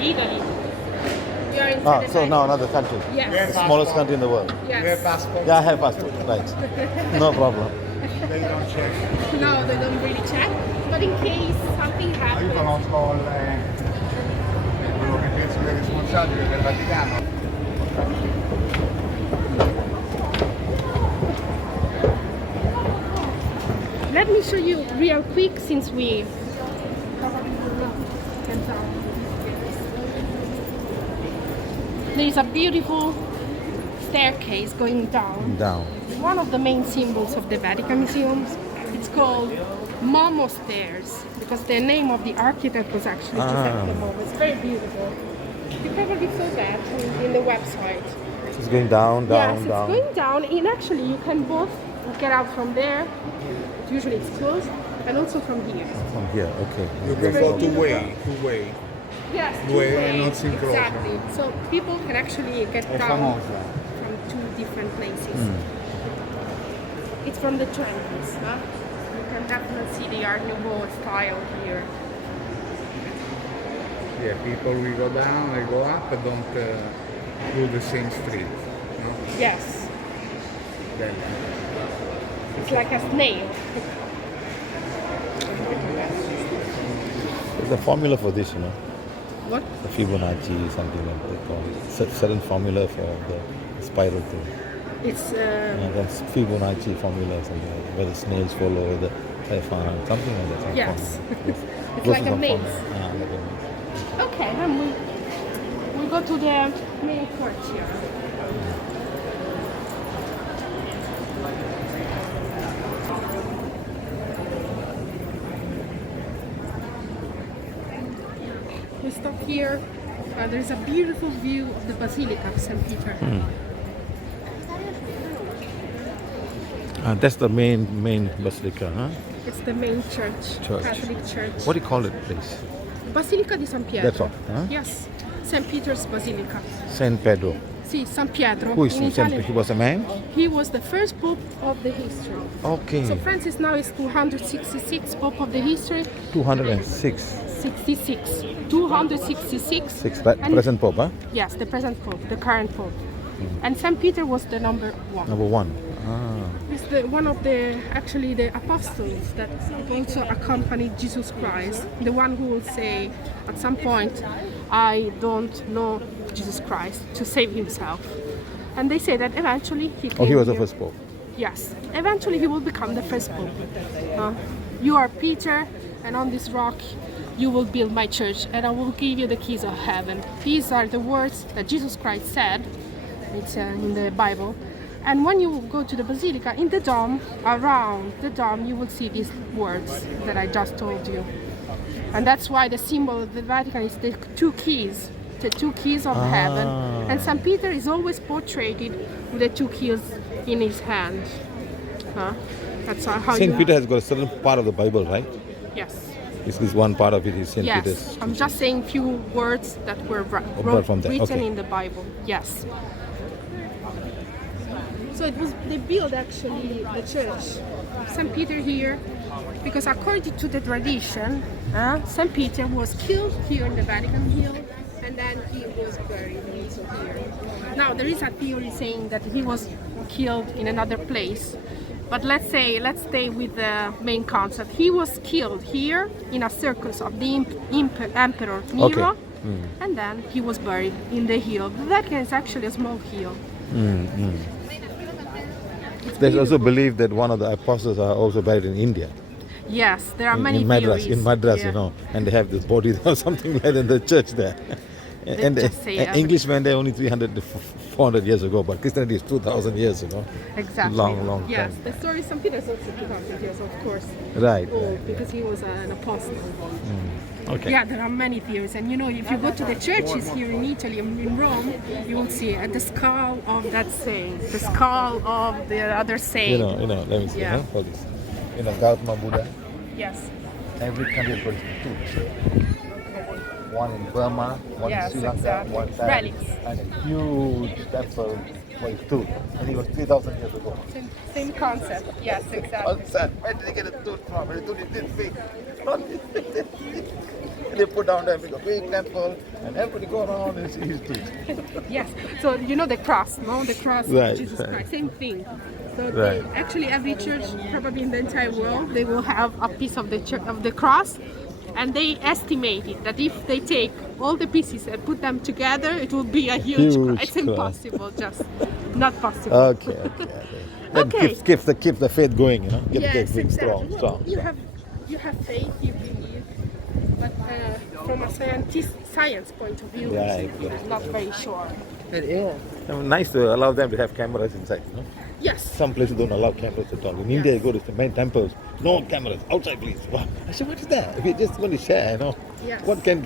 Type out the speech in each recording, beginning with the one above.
Italy. We are in So now another country. Yes. The smallest country in the world. Yes. You have passport? Yeah, I have passport. Right. No problem. They don't check. No, they don't really check. But in case something Io happens. conosco quello che penso che è responsabile del Vaticano. Let me show you real quick since we there is a beautiful staircase going down. Down. One of the main symbols of the Vatican museums. It's called Momo Stairs because the name of the architect was actually Giuseppe Momo. It's very beautiful. You probably saw that in the website. It's going down, down, yes, down. it's going down. And actually, you can both get out from there. Usually it's closed, and also from here. From here, okay. You can go two-way. Yes, Due two-way, non si incrociano. exactly. So people can actually get È down famosa. from two different places. It's from the 20s, huh? You can definitely see the Art Nouveau style here. Yeah, people will go down, they go up, but don't do the same street. No? Yes, Then, it's like a snail. There's a formula for this, you know. What? The Fibonacci, something like they call it. Certain formula for the spiral thing. It's That's Fibonacci formula or something like that, where the snails follow the elephant, something like that. some Yes. formula. It's Goes like to a some maze. formula. Like a maze. Okay, then we go to the main courtyard. We stop here. There's a beautiful view of the Basilica of St. Peter. That's the main basilica, huh? It's the main church, Catholic church. What do you call it, please? Basilica di San Pietro. That's all, huh? Yes, St. Peter's Basilica. Saint Pedro. Sì, San Pietro. Who is in Saint? Italian. He was a man? He was the first pope of the history. Okay. So Francis now is 266 pope of the history. 206. 66. 266. Six. And- Present Pope, huh? Yes, the present pope, the current pope. And St. Peter was the number one. Number one. He's one of the apostles that also accompanied Jesus Christ. The one who will say at some point, I don't know Jesus Christ, to save himself. And they say that eventually he came Oh, he was the here. first Pope. Yes, eventually he will become the first pope. You are Peter, and on this rock you will build my church, and I will give you the keys of heaven. These are the words that Jesus Christ said. It's in the Bible. And when you go to the Basilica, in the dome, around the dome, you will see these words that I just told you. And that's why the symbol of the Vatican is the two keys of heaven. And St. Peter is always portrayed with the two keys in his hand. That's how Saint Peter has got a certain part of the Bible, right? Yes. This is one part of it is Saint Yes. Peter's. I'm just saying few words that were from there. written Okay. in the Bible. Yes. So they built actually the church, St. Peter here, because according to the tradition, St. Peter was killed here in the Vatican Hill, and then he was buried also here. Now there is a theory saying that he was killed in another place, but let's stay with the main concept. He was killed here in a circus of the Emperor Nero, and then he was buried in the hill. The Vatican is actually a small hill. There's also belief that one of the apostles are also buried in India. Yes, there are many in Madras, theories. in Madras, Yeah. you know, and they have this body or something like that in the church there. And just say English went there only 300 to 400 years ago, but Christianity is 2,000 years ago. Exactly. Long Yes, time. the story of St. Peter is also 200 years, of course. Right. Old, because he was an apostle. Okay. Yeah, there are many theories, and you know, if you go to the churches here in Italy, in Rome, you will see the skull of that saint, the skull of the other saint. You know, let me see. Yeah. For this. You know, Gautama Buddha. Yes. Every country has got two. One in Burma, one Yes, in Sri Lanka, exactly. one there, Relics. and a huge temple for his tooth, and he was 3,000 years ago. Same concept. Yes, exactly. All sad. Where did he get a tooth from? The tooth is this big. They put down there a big temple, and everybody go around and see his tooth. Yes. So you know the cross, no? The cross Right, of Jesus right. Christ. Same thing. So Right. actually every church, probably in the entire world, they will have a piece of the cross, and they estimated that if they take all the pieces and put them together, it will be a huge cross. It's cross. impossible, just not possible. Okay. That Okay. keeps the faith going, you know. Yes, Keep exactly. strong. You have faith, you believe, but from a science point of view, Right. I'm not very sure. Nice to allow them to have cameras inside, you know. Yes. Some places don't allow cameras at all. In India, you go to the main temples, no cameras, outside please. Wow. I said, what is that? If you're just going to share, you know, Yes.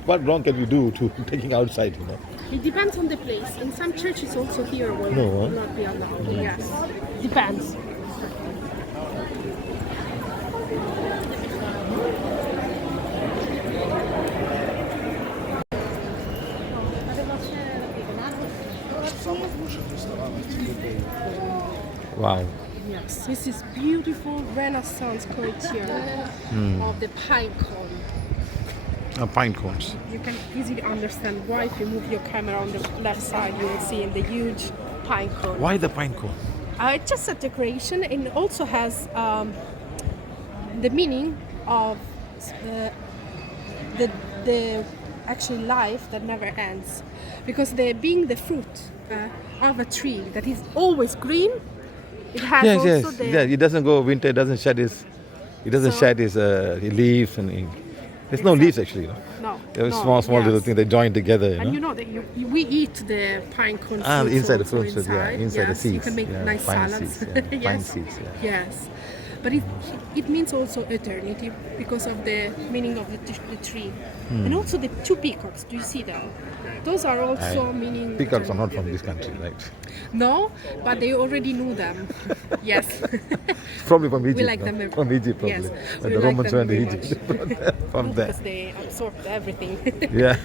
what wrong can we do to taking outside, you know? It depends on the place. In some churches also here will No, huh? not be allowed. Yes. Depends. Wow. Yes. This is beautiful Renaissance courtyard of the pine cone. Pine cones. You can easily understand why if you move your camera on the left side, you will see in the huge pine cone. Why the pine cone? It's just a decoration, and it also has the meaning of the actual life that never ends, because being the fruit of a tree that is always green, it has also the Yeah, it doesn't go winter, it doesn't shed his leaves, and there's no leaves actually. You know? no, They're no, small little yes. things, they join together, you know. And you know that we eat the pine cone Ah, fruits inside the also fruits, yeah, inside the yes, seeds. you can make yeah, nice pine salads. seeds, yeah. Yes. Pine seeds, yeah. Yes, but it means also eternity because of the meaning of the tree, and also the two peacocks. Do you see them? Those are also meaning. Peacocks are eternity. not from this country, right? No, but they already knew them. Yes. Probably from Egypt. We like no? them. From Egypt, probably. Yes, When we the like Romans them went to very Egypt, from there. Because they absorbed everything. Yeah.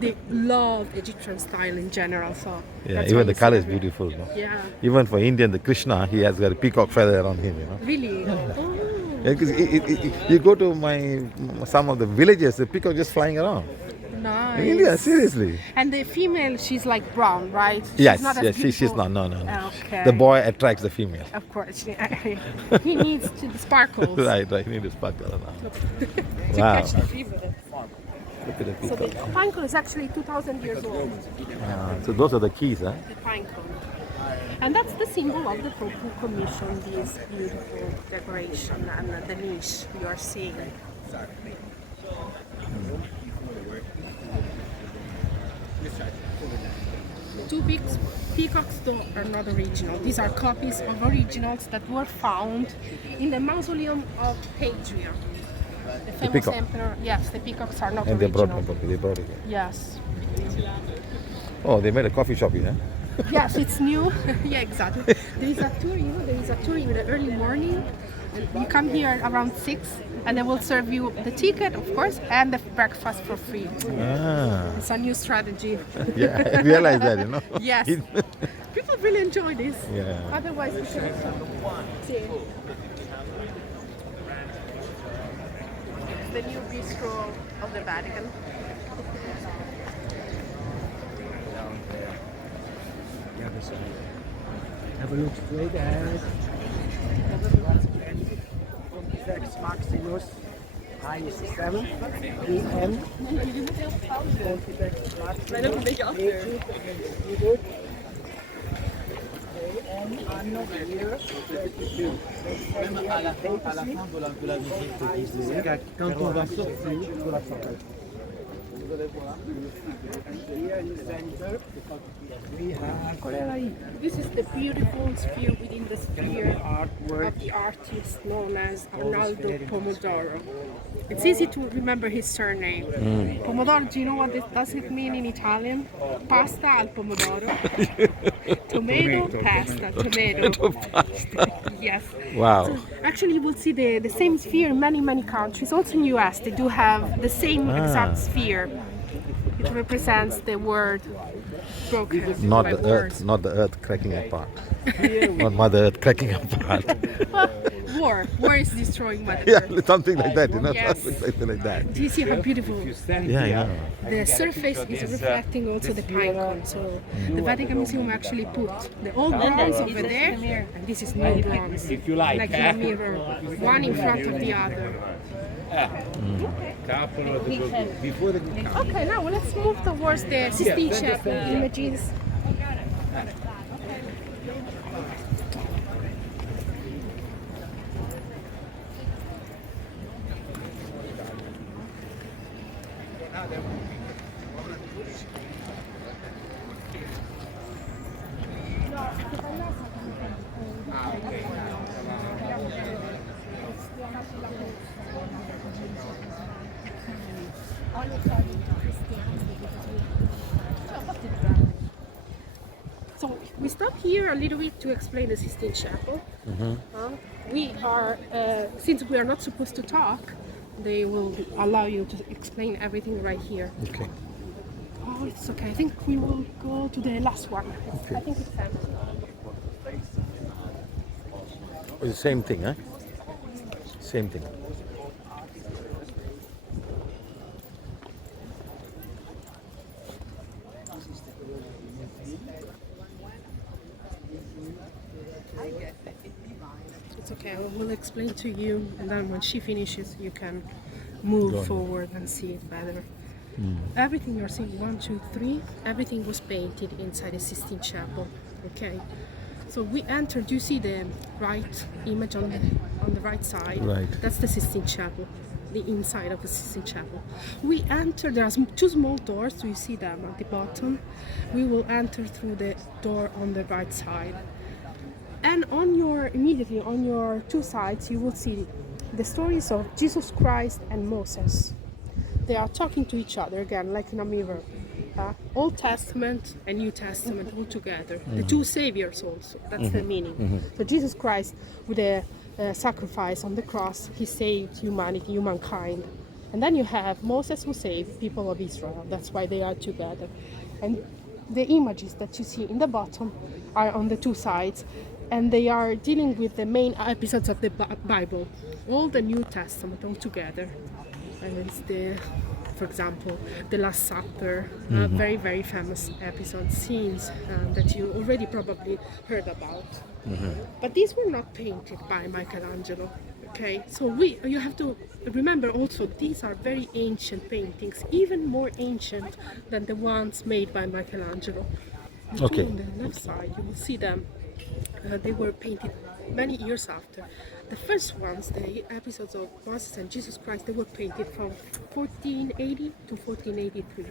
They love Egyptian style in general, so. Yeah, that's even why the you see color is every- beautiful. No? Yeah. Even for Indian, the Krishna, he has got a peacock feather around him, you know. Really? Oh. Yeah, because you go to some of the villages, the peacock just flying around. Nice. In India, seriously. And the female, she's like brown, right? Yes, not as yes, she's beautiful. not, no. Okay. The boy attracts the female. Of course. He needs to sparkles. Right, you need to sparkle around. To Wow. catch the female. Look at the So the peacock. pine cone is actually 2,000 years old. So those are the keys, huh? The pine cone. And that's the symbol of the Pope who commissioned this beautiful decoration and the niche you are seeing. Two peacocks though are not original. These are copies of originals that were found in the mausoleum of Hadrian. The famous peacock. emperor. Yes, the peacocks are not And they original. brought it here. Yes. Oh, they made a coffee shop here. Yes, it's new. Yeah, exactly. There is a tour, there is a tour in the early morning. And you come here around 6 and they will serve you the ticket, of course, and the breakfast for free. Ah, It's a new strategy. yeah, I realized that, you know. Yes. People really enjoy this. Yeah. Otherwise, we should see. The new bistro of the Vatican. Have a look straight ahead. Pontifex Maximus, high is 7 p.m. Pontifex Maximus, good. And anno year 32. Quand on va sortir, Here in the center, we have This is the beautiful sphere within the sphere artwork. of the artist known as Arnaldo Pomodoro. It's easy to remember his surname. Pomodoro, do you know what does it mean in Italian? Pasta al pomodoro. Tomato, pasta, tomato. Yes. Wow. So actually, you will see the same sphere in many countries. Also in US, they do have the same exact sphere. It represents the word broken. Not by the wars. earth, not the earth cracking apart. Not Mother Earth cracking apart. War is destroying Mother Yeah, Earth. something like that, you know, Yes. something like that. Do you see how beautiful? Yeah, yeah. The surface is reflecting also the pine cone. So the Vatican Museum actually put the old bronze over there, and this is new bronze. If you like, in a mirror, one in front of the other. before the good count. Okay, now let's move towards the Sistine Chapel images. So we stop here a little bit to explain the Sistine Chapel. We are, since we are not supposed to talk, they will allow you to explain everything right here. Okay. Oh, it's okay. I think we will go to the last one. I think it's empty. It's the same thing, huh? Same thing. It's okay. I will explain to you, and then when she finishes, you can move forward and see it better. Everything you're seeing, 1, 2, 3, everything was painted inside the Sistine Chapel. Okay. So we entered. You see the right image on the right side? Right. That's the Sistine Chapel, the inside of the Sistine Chapel. We entered. There are two small doors. Do you see them at the bottom? We will enter through the door on the right side. And immediately on your two sides, you will see the stories of Jesus Christ and Moses. They are talking to each other again, like in a mirror. Old Testament and New Testament all together. The two saviors also. That's the meaning. So Jesus Christ, with a sacrifice on the cross, he saved humanity, humankind. And then you have Moses who saved people of Israel. That's why they are together. And the images that you see in the bottom are on the two sides. And they are dealing with the main episodes of the Bible, all the New Testament all together. And it's for example, the Last Supper, very, very famous episode, scenes that you already probably heard about. But these were not painted by Michelangelo. Okay, so you have to remember also these are very ancient paintings, even more ancient than the ones made by Michelangelo. Okay. On the left side, you will see them. They were painted many years after. The first ones, the episodes of Moses and Jesus Christ, they were painted from 1480 to 1483.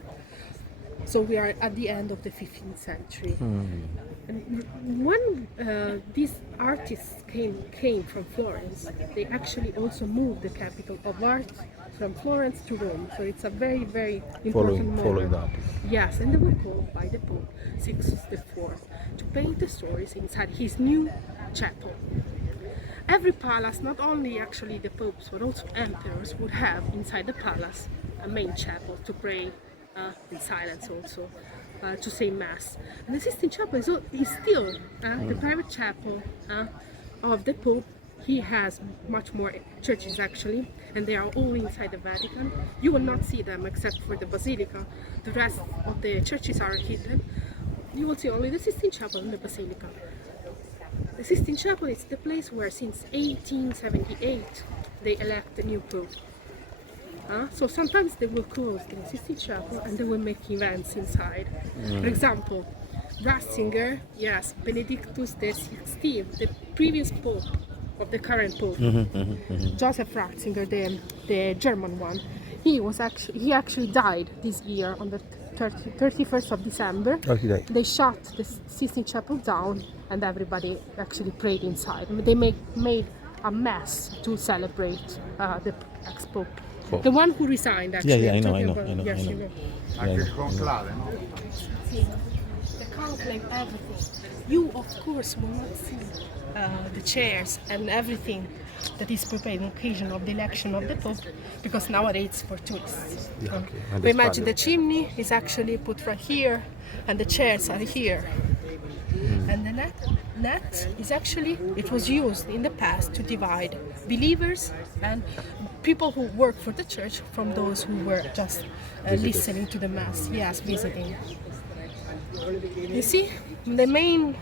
So we are at the end of the 15th century. And when these artists came from Florence, they actually also moved the capital of art from Florence to Rome. So it's a very, very important moment. Following that. Yes, and they were called by the Pope, Sixtus IV, to paint the stories inside his new chapel. Every palace, not only actually the popes, but also emperors, would have inside the palace a main chapel to pray in silence also, to say mass. And the Sistine Chapel is still the private chapel of the Pope. He has much more churches actually, and they are all inside the Vatican. You will not see them except for the Basilica. The rest of the churches are hidden. You will see only the Sistine Chapel and the Basilica. The Sistine Chapel is the place where since 1878 they elect a new Pope. So sometimes they will close the Sistine Chapel and they will make events inside. For example, Ratzinger, yes, Benedictus XVI, the previous Pope of the current Pope, Joseph Ratzinger, the German one, he actually died this year on the 31st of December. Oh, he died. They shut the Sistine Chapel down and everybody actually prayed inside. I mean, they made a mass to celebrate the ex-Pope. The one who resigned actually. Yeah, I know. Yes, you know. Anche il conclave, no? See, the conclave, everything. You, of course, will not see the chairs and everything that is prepared on occasion of the election of the Pope, because nowadays it's for tourists. Yeah, okay. We imagine the chimney is actually put right here, and the chairs are here. And the net is actually, it was used in the past to divide believers and people who work for the church from those who were just listening to the mass. Yes, visiting. You see, the main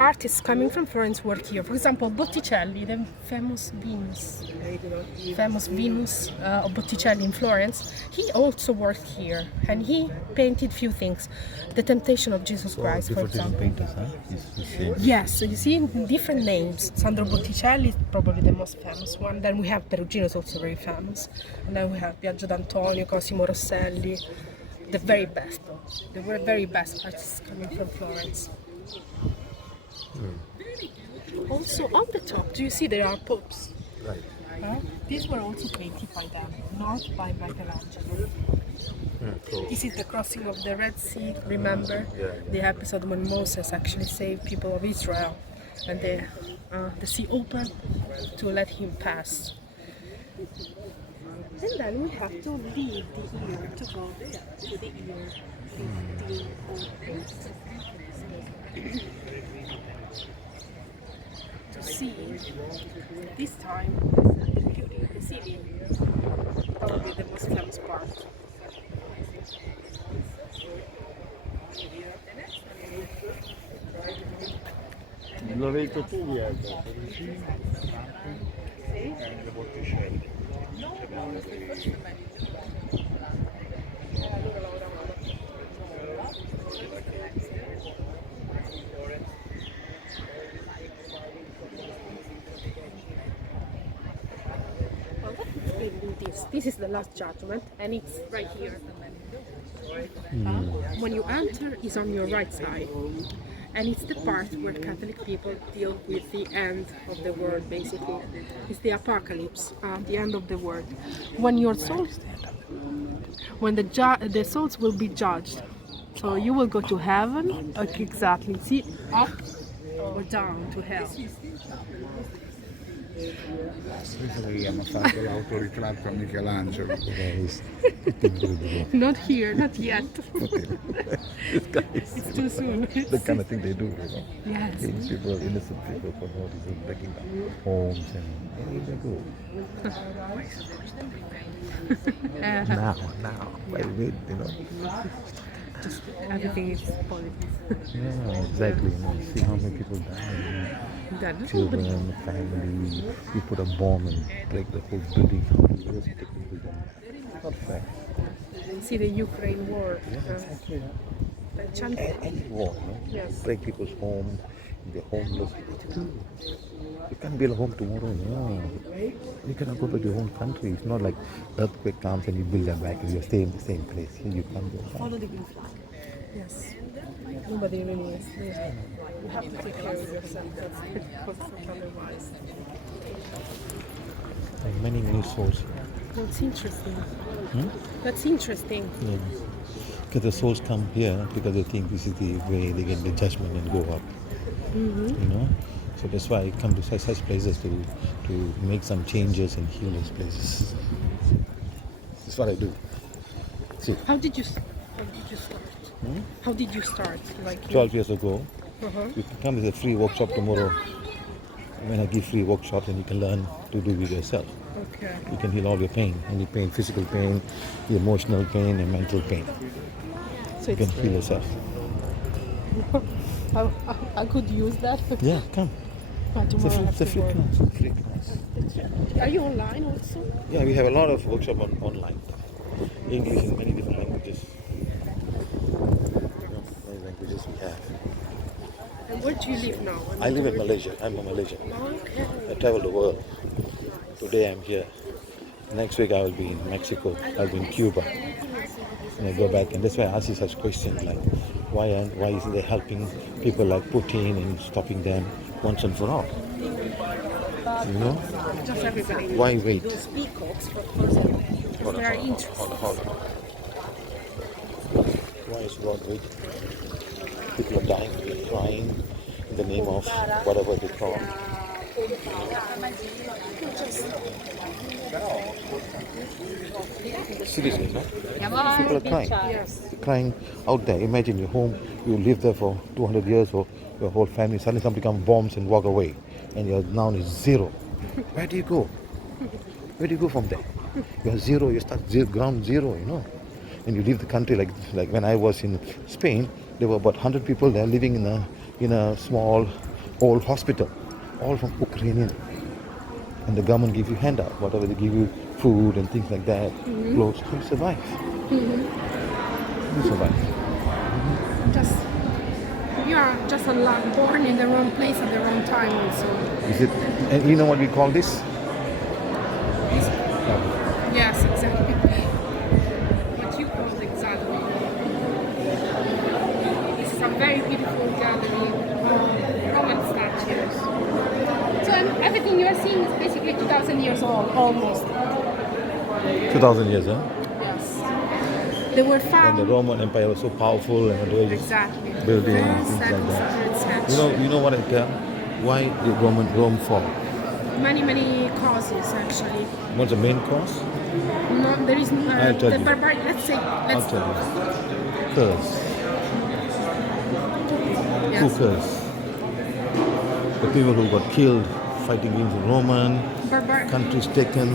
artists coming from Florence work here. For example, Botticelli, the famous Venus of Botticelli in Florence, he also worked here, and he painted few things. The Temptation of Jesus Christ, for example. Painters, huh? Yes, so you see different names. Sandro Botticelli is probably the most famous one. Then we have Perugino, is also very famous. And then we have Biagio d'Antonio, Cosimo Rosselli, the very best. The very best artists coming from Florence. Also on the top, do you see there are popes? Right. These were also painted by them, not by Michelangelo. So This is the crossing of the Red Sea. Remember the episode when Moses actually saved people of Israel, and the sea opened to let him pass. And then we have to leave the ear to go to the ear 15 to see this time the beauty of the city, probably the most famous part. l'ho detto tu, Biagio, Perugino, e Botticelli. This is the Last Judgment, and it's right here. When you enter, it's on your right side, and it's the part where Catholic people deal with the end of the world. Basically, it's the apocalypse, the end of the world. When your soul, when the souls will be judged, so you will go to heaven. Okay, exactly. See, up or down to hell. Hanno fatto l'autoritratto a Michelangelo. Not here, not yet. These guys, It's too soon. the kind of thing they do, you know. Yes. Killing people, innocent people for no reason, breaking down homes and they do. Now, why wait, you know? Just everything is politics. Yeah, exactly. You know, see how many people die. That Children, family. You put a bomb and break the whole building. How many years it takes to build them? Not fair. See the Ukraine war. Any war, no? Yes. Break people's homes, they're homeless. What do you do? You can't build a home tomorrow, no. You cannot go back to your own country. It's not like earthquake comes and you build them back and you stay in the same place. Here you can't go back. Follow the green flag. Yes. Nobody really is. You have to take care of yourself. That's because otherwise. Like many souls. That's interesting. That's interesting. Yeah. Because the souls come here because they think this is the way they get the judgment and go up. You know? So that's why I come to such places to make some changes and heal those places. That's what I do. See, How did you start? How did you start? Like 12 years ago, you can come with a free workshop tomorrow. When I give free workshops and you can learn to do it yourself. Okay. You can heal all your pain, any pain, physical pain, the emotional pain and mental pain. So You can heal yourself. I could use that. Yeah, come. But It's a free class. Free class. Are you online also? Yeah, we have a lot of workshop online. English in many different languages. Many languages we have. And where do you live now? I live in Malaysia. I'm a Malaysian. Okay. I travel the world. Today I'm here. Next week I will be in Mexico. I'll be in Cuba. And I go back, and that's why I ask you such questions like, why isn't they helping people like Putin and stopping them once and for all? You know? Just everybody. Why wait? Speak Oxford for example. Hold on, They are hold on, interested. hold on. Why is God waiting? People are dying, crying in the name of whatever they call Seriously, no? People are crying. Crying out there. Imagine your home, you live there for 200 years or your whole family, suddenly somebody comes, bombs and walk away. And you're now is zero. Where do you go? Where do you go from there? You're zero, you start ground zero, you know. And you leave the country like when I was in Spain, there were about 100 people there living in a small old hospital, all from Ukrainian. And the government gives you handout, whatever they give you, food and things like that, clothes, you survive. You survive. Just you are just born in the wrong place at the wrong time also. Is it? And you know what we call this? Yes, exactly. What you call exactly. This is a very beautiful gallery of Roman statues. So everything you are seeing is basically 2,000 years old, almost. 2,000 years, huh? Yes. They were When found. the Roman Empire was so powerful and they were just Exactly. building Very and things like that. century. You know what I tell? Why did Rome fall? Many causes actually. What's the main cause? No, there is I'll tell the you. barbaric. Let's I'll tell you. Curse. Who yes. curse? The people who got killed fighting against the Roman, countries taken,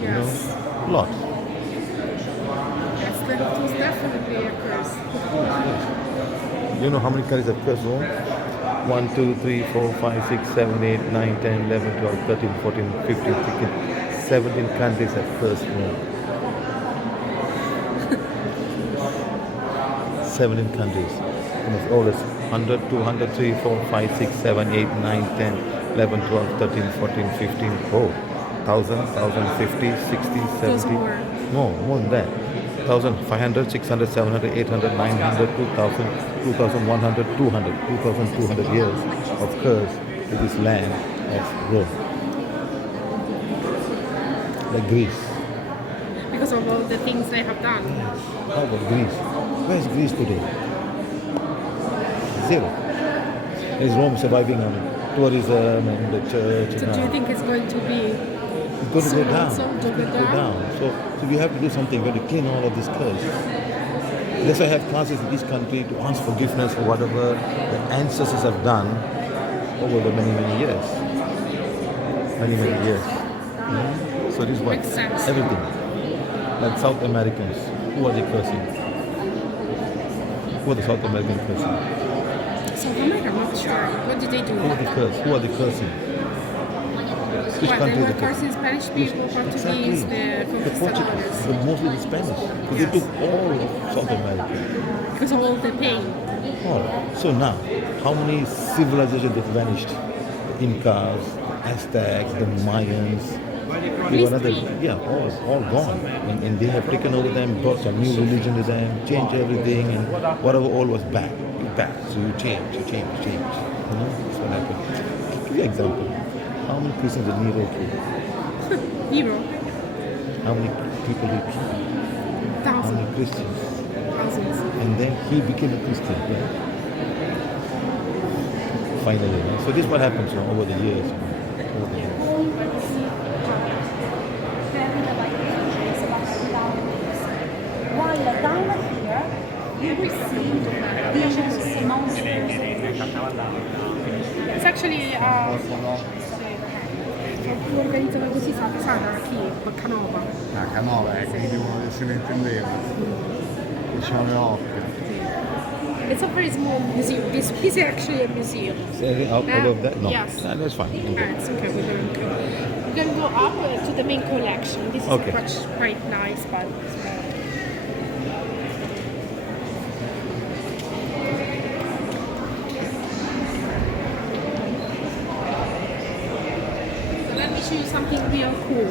Yes. you know, a lot. Yes, that was definitely a curse. You know how many countries have cursed Rome? 1, 2, 3, 4, 5, 6, 7, 8, 9, 10, 11, 12, 13, 14, 15, 16, 17 countries have cursed Rome. 17 countries. And it's all this 100, 200, 3, 4, 5, 6, 7, 8, 9, 10, 11, 12, 13, 14, 15, 1,000, 1,050, 60, 70. More than that. 1,500, 600, 700, 800, 900, 2,000, 2,100, 200, 2,200 years of curse to this land of Rome. Like Greece. Because of all the things they have done. How about Greece? Where's Greece today? Zero. Is Rome surviving on tourism and the church? So do you think it's going to be It's going to go down. So It's going to go down. So we have to do something. We have to clean all of this curse. That's why I have classes in each country to ask forgiveness for whatever the ancestors have done over the many years. Many years. So this is what Makes sense. everything. Like South Americans, who are they cursing? Who are the South Americans cursing? South America? I'm not sure. What did they do? Who are they cursing? Who are they cursing? Which What, country they is were it? cursing Spanish people, Portuguese, the Portuguese, conquistadors. but mostly the Spanish. Because they took all of South America. Because of all the pain. All. So now, how many civilizations have vanished? The Incas, the Aztecs, the Mayans. They were all gone. And they have taken over them, brought some new religion to them, changed everything, and whatever all was bad. Bad. So you change. You know, that's what happened. I'll give you an example. How many Christians did Nero kill? Nero. How many people did he kill? How many Thousands. Christians? Thousands. And then he became a Christian. Yeah? Finally. Yeah? So this is what happens over the years. While down here, you will see these mountains. It's actually organizzano così sana qui, a Canova. Ah, Canova, quindi uno se ne intendeva. Diciamo le occhie. It's a very small museum. This is actually a museum. Out of that? No. Yes. Nah, that's fine. Okay. It's okay. We're going to go up to the main collection. This is Okay. quite nice, but let me show you something real cool.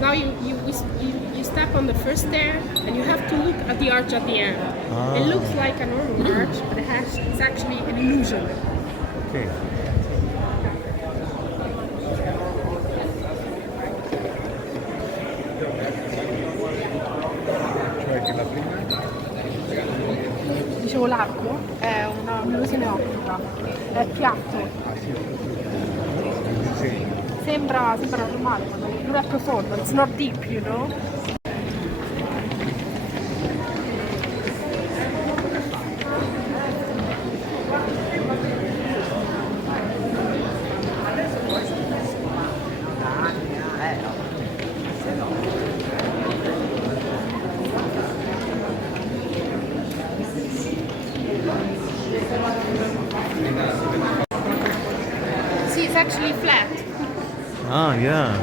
Now you step on the first stair and you have to look at the arch at the end. It looks like a normal arch, but it's actually an illusion. Okay. Cioè che la prima Dicevo, l'arco è un'illusione ottica, è piatto. il disegno. sembra normale, ma non è profondo, it's not deep, you know? See, it's actually flat. Ah, yeah.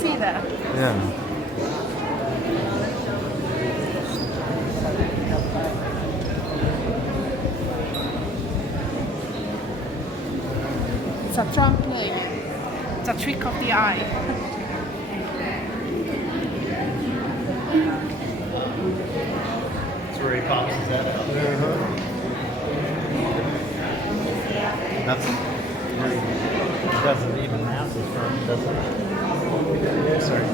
See that? Yeah. It's a trump play. It's a trick of the eye. That's where he pops his head out. That's where he doesn't even have the front, does it? Sorry.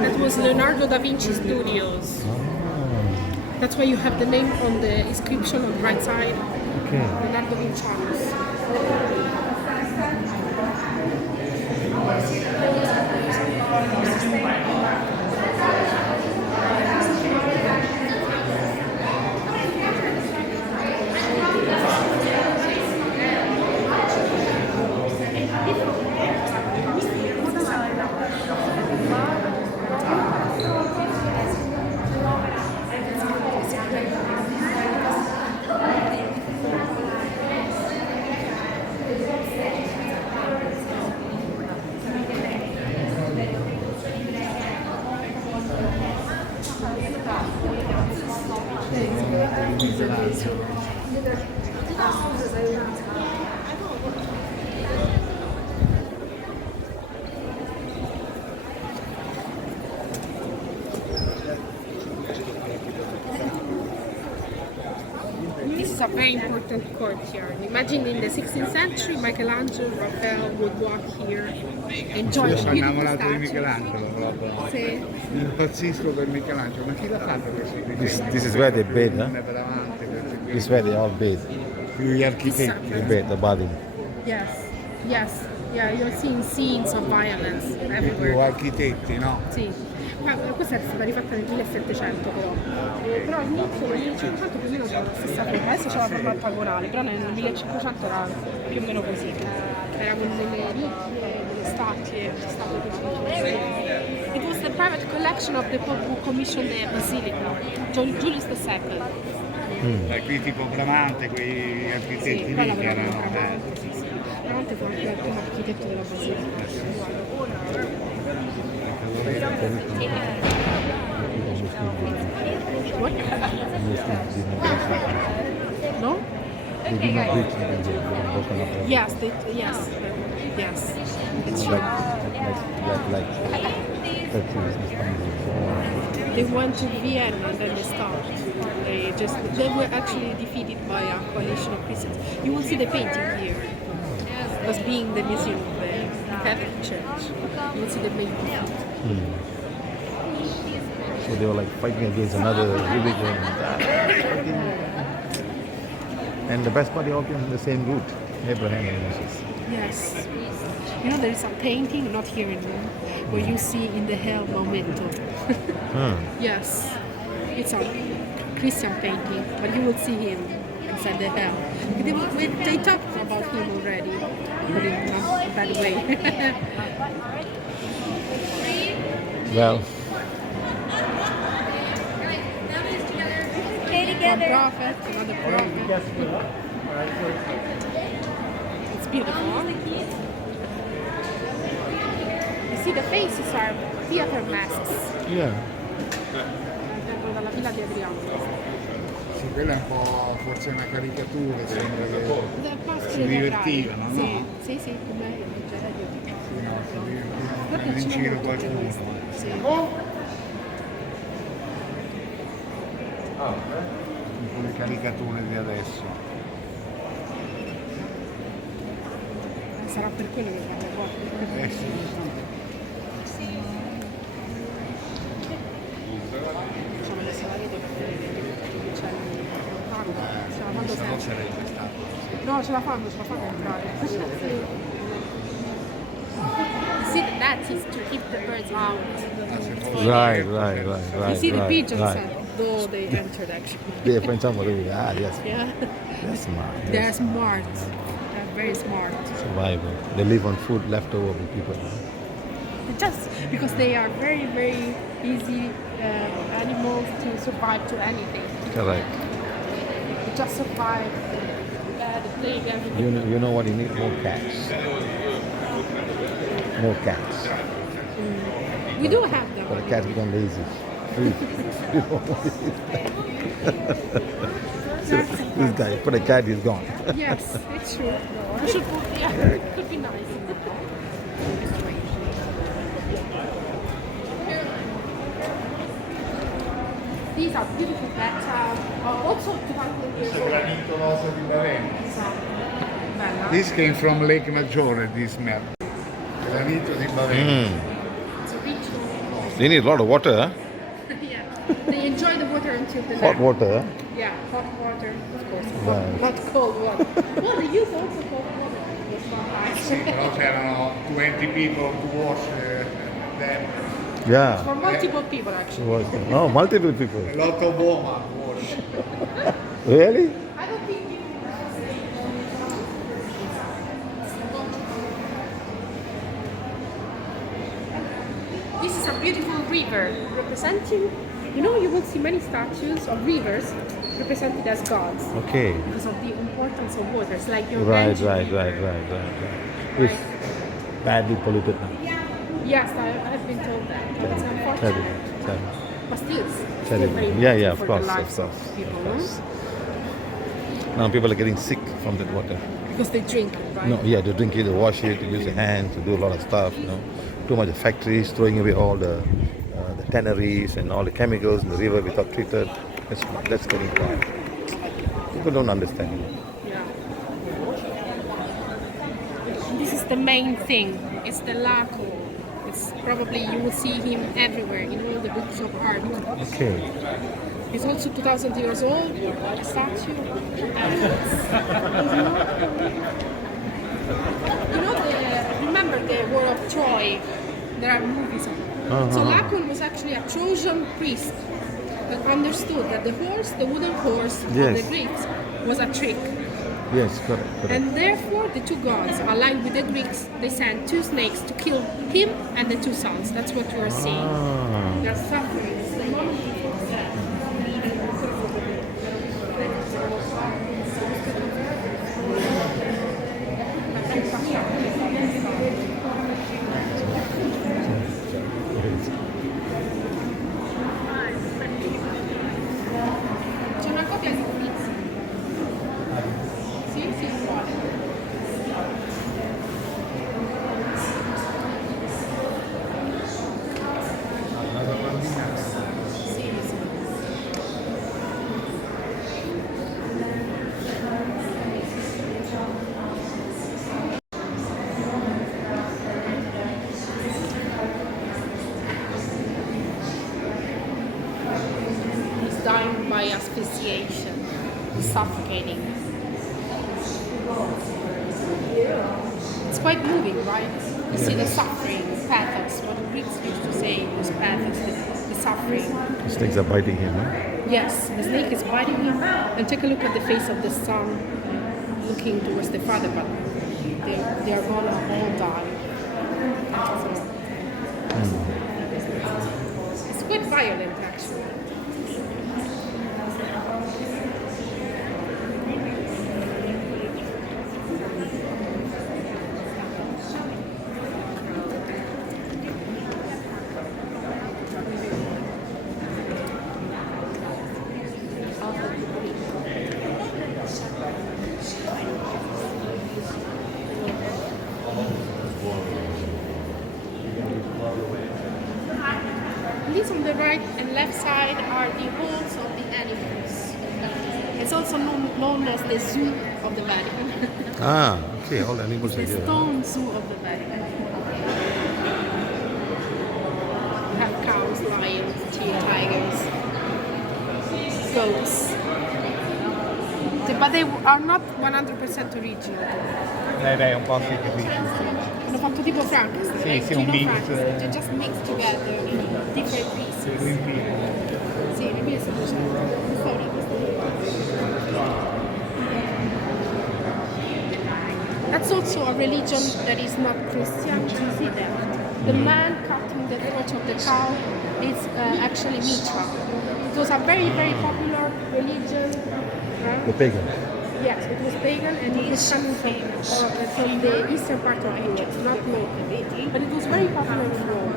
That was Leonardo da Vinci Studios. That's why you have the name on the inscription on the right side. Okay. Leonardo Vincianus. This is a very important courtyard. Imagine in the 16th century, Michelangelo, Raphael would walk here, enjoy Io the sono beautiful innamorato di statues. Michelangelo proprio. Sì. Impazzisco per Michelangelo. Ma chi l'ha fatto questo disegno? This is where they bathe, huh? Per avanti, questi qui. This is where they all bathe. Gli architetti. They bathe, the bathing. Yes, yes, yeah, you're seeing scenes of violence Più everywhere. architetti, no? Sì, ma questa è stata rifatta nel 1700 però all'inizio nel 1500 più o meno c'era la stessa forma, adesso c'è la forma ottagonale, però nel 1500 era più o meno così, era con delle nicchie, delle statue It was the private collection of the Pope who commissioned the Basilica, Julius II. Qui tipo Bramante, quei architetti Sì, lì quella che però erano. Bramante, sì, sì. Bramante fu anche il primo architetto della Basilica. What? No? They do not reach the building. They don't open up. Yes, yes. It's true. Like Tapestries, Istanbul. They went to Vienna and then they stopped. They were actually defeated by a coalition of Christians. You will see the painting here. As being the museum of the Catholic Church. You will see the painting. So they were like fighting against another religion. And the best part, they all came from the same root, Abraham and Moses. Yes. You know, there is a painting, not here in Rome, where you see in the hell memento. Yes. It's a Christian painting, but you will see him inside the hell. They talked about him already, but in a bad way. Well, One prophet, another prophet. It's beautiful. Huh? You see, the faces are theater masks. yeah. Dalla villa di Adriano. Sì, quella è un po' forse una caricatura, sembra che si Si divertivano, no? Sì, sì, come Sì, no, si divertivano in giro qualcuno. Sì. Un po' le caricature di adesso. Sarà per quello che fanno poco. Sì. se no sarebbe stato così. No, ce la fanno entrare. You see, that is to keep the birds out. Right. You see the pigeons, right. though they entered actually. They find somebody. Yes. Yeah. That's smart. They're smart. They're very smart. Survival. They live on food left over with people. Just because they are very, very easy animals to survive to anything. Correct. They just survive the plague, everything. You know what you need? More cats. More cats. We do have them. But the cats become lazy. This guy put a cat, he's gone. Yes, it's true. We should put, yeah, it could be nice. These are beautiful that also 200 years old. Granito rosa di Ravenna. Bella. This came from Lake Maggiore, this map. Granito di Ravenna. It's a ritual. They need a lot of water, huh? Yeah. They enjoy the water until the Hot neck. water, huh? Yeah, hot water, of course. Right. Not cold water. Well, they use also cold water. It's not Sì, nice. però c'erano 20 people to wash them. Yeah. For multiple people, actually. No, multiple people. A lot of women wash. Really? I don't think you. This is a beautiful river representing. You know, you will see many statues of rivers represented as gods Okay. because of the importance of water. It's like your Right. Ganges. It's badly polluted now. Yes, I've been told that. But it's unfortunate. Terrible. But still, it's still Terrible. very Yeah, important of for course, the lives of of course, people, of no? course. Now people are getting sick from that water. Because they drink it, right? No, yeah, they drink it, they wash it, they use their hands to do a lot of stuff, you know. Too much of factories, throwing away all the tanneries and all the chemicals in the river without treated. That's getting bad. People don't understand. Yeah. This is the main thing. It's the laco. It's probably you will see him everywhere in all the books of art. Okay. He's also 2,000 years old. A statue. Remember the War of Troy? There are movies of it. So Lacan was actually a Trojan priest that understood that the horse, the wooden horse of Yes. the Greeks, was a trick. Yes, correct. And therefore the two gods, aligned with the Greeks, they sent two snakes to kill him and the two sons. That's what you are seeing. They're suffering. It's the moment before death. C'è una copia di Pizza. Sì, sì, uguale. Sì, sì. He's dying by asphyxiation. He's suffocating. It's quite moving, right? You see the suffering, pathos. What the Greeks used to say was pathos, the suffering. The snakes are biting him, huh? Yes, the snake is biting him. And take a look at the face of the son looking towards the father, but they are gonna all die. It's quite violent, actually. These on the right and left side are the holes of the animals. It's also known as the zoo of the Vatican. Okay, all the animals The are here. stone zoo of the Vatican. We have cows, lions, tigers, goats. but they are not 100% original. Dai, un po' si capisce. Hanno fatto tipo Frankenstein. Sì, like, sì, un you know mix. Frankenstein, they just mix together different pieces. Sì, le mie sono That's also a religion that is not Christian. You see that? The man cutting the throat of the cow is actually Mitra. It was a very, very popular religion. The pagan. Yes, it was pagan and it was coming from the eastern part of Europe, not North. But it was very popular in Rome.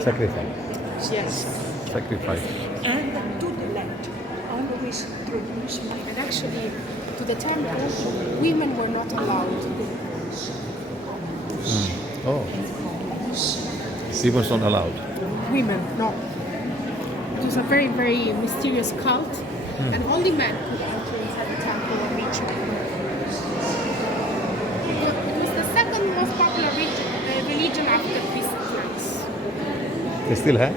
Sacrifice. Yes. Sacrifice. And to the left, always tradition. And actually, to the temple, women were not allowed. Oh. People not allowed. Women, no. It was a very, very mysterious cult, and only men could enter inside the temple of Mitra. It was the second most popular religion after Christians. They still have?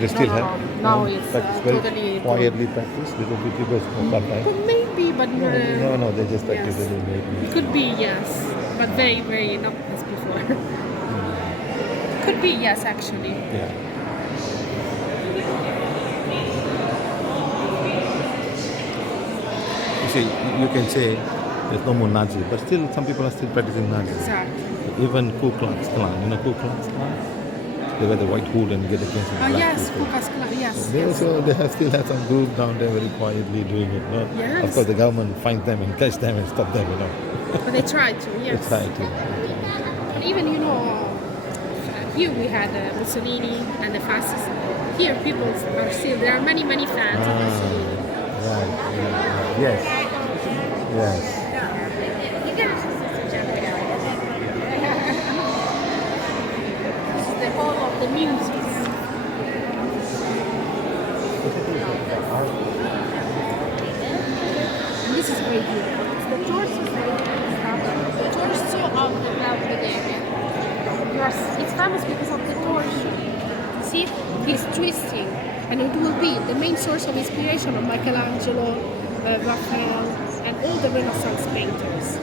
They still No, have? now it's very totally- quietly practiced. Little bit people sometimes. But maybe, but No, they just practice yes. it maybe. Could be, yes, but very, very not as before. Could be, yes, actually. Yeah. You see, you can say there's no more Nazi, but still some people are still practicing Nazi. Exactly. Even Ku Klux Klan, you know Ku Klux Klan? They wear the white hood and get against the Oh black yes, people. Kukas Klan, yes. They also still have some group down there very quietly doing it. No? Yes. Of course, the government finds them and catch them and stop them. You know, But they try to, yes. they try to. But even, here we had Mussolini and the fascists. Here people are still, there are many, many fans of Mussolini. Right. Yes. Yes. This is the hall of the muses. And this is very beautiful. It's the torso, the torso of the Belvedere. It's famous because of the torso. See, he's twisting, and it will be the main source of inspiration of Michelangelo, Raphael, and all the Renaissance painters.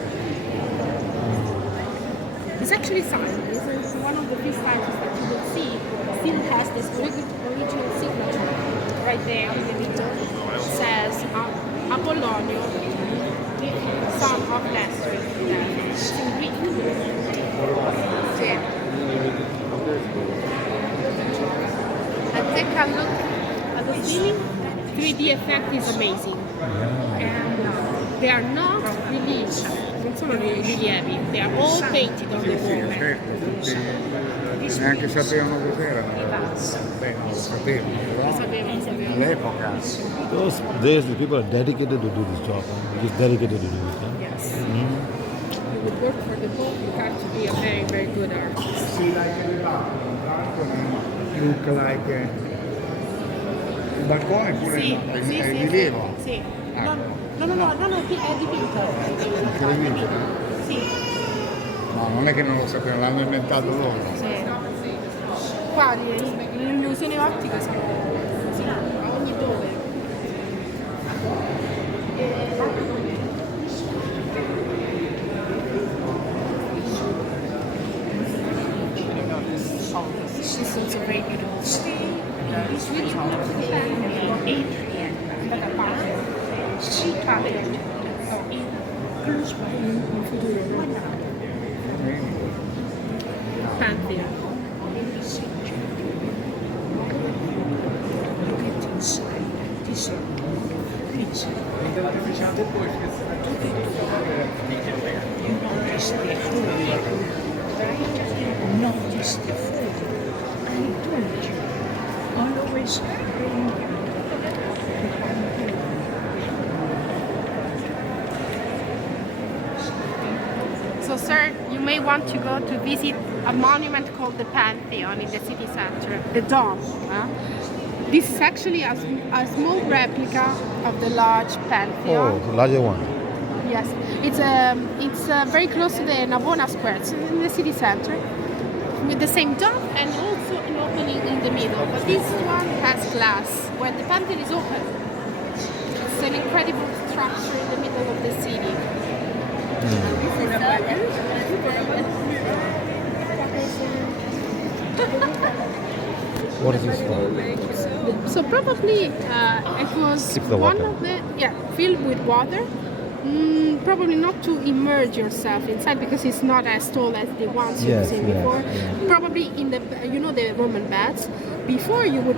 It's actually signed. This is one of the few signs that you will see. Still has this original signature right there in the middle. It says Apollonio, son of Nestor. It's in Greek. Yeah. And take a look at the ceiling. 3D effect is amazing. And they are not reliefs. Non sono rilievi, they are all painted on the wall. Certo, neanche sapevano cos'era. Beh, no, lo sapevano. All'epoca. Those days, the people are dedicated to do this job. Just dedicated to do it. Huh? Yes. You would work for the Pope, you have to be a very, very good artist. Look like il balcone pure Sì, è sì, in sì, rilievo. sì. Ah. No, è dipinto. Anche le vincite? Sì. No, non è che non lo sapevano, l'hanno inventato loro. Sì. Qua le illusioni ottiche sono così, a ogni dove. This is also very beautiful. It's really Adrian, like a pattern. She patterned. So in Pantheon. Notice the food. I told you, always bring So, sir, you may want to go to visit a monument called the Pantheon in the city center, the Dome. This is actually a small replica of the large Pantheon. Oh, the larger one. Yes, it's very close to the Navona Square. It's in the city center with the same dome and also an opening in the middle. But this one has glass. When the Pantheon is open, it's an incredible What is this for? So probably it was Sip the one water. of the filled with water. Probably not to immerse yourself inside because it's not as tall as the ones you've seen before. Probably in the the Roman baths. Before you would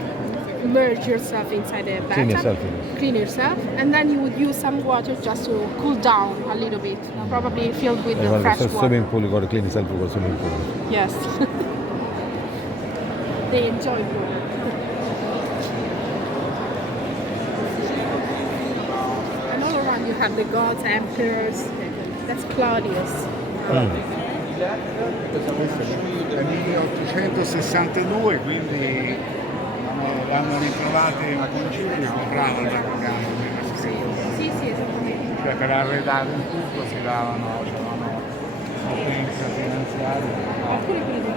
immerse yourself inside the bathtub, clean yourself, and then you would use some water just to cool down a little bit. Probably filled with the fresh water. Swimming pool, you got to clean yourself for swimming pool. Yes. They enjoy it. And all around you have the gods, emperors. That's Claudius. Nel 1862, quindi l'hanno ritrovate brava il Vaticano. Sì, esattamente. Cioè per arredare il tutto si davano potenza finanziaria. Alcune quelle di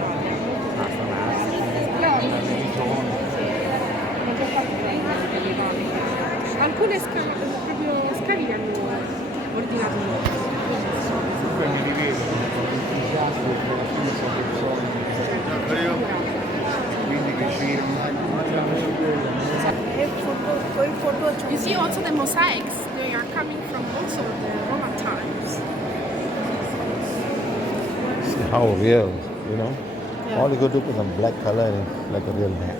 alcune proprio scavi hanno ordinato loro. Comunque mi rivedono entusiasti della stessa persona. Quindi che ci You see also the mosaics, they are coming from also the Roman times. See how real, Yeah. All you got to put some black color in, like a real man.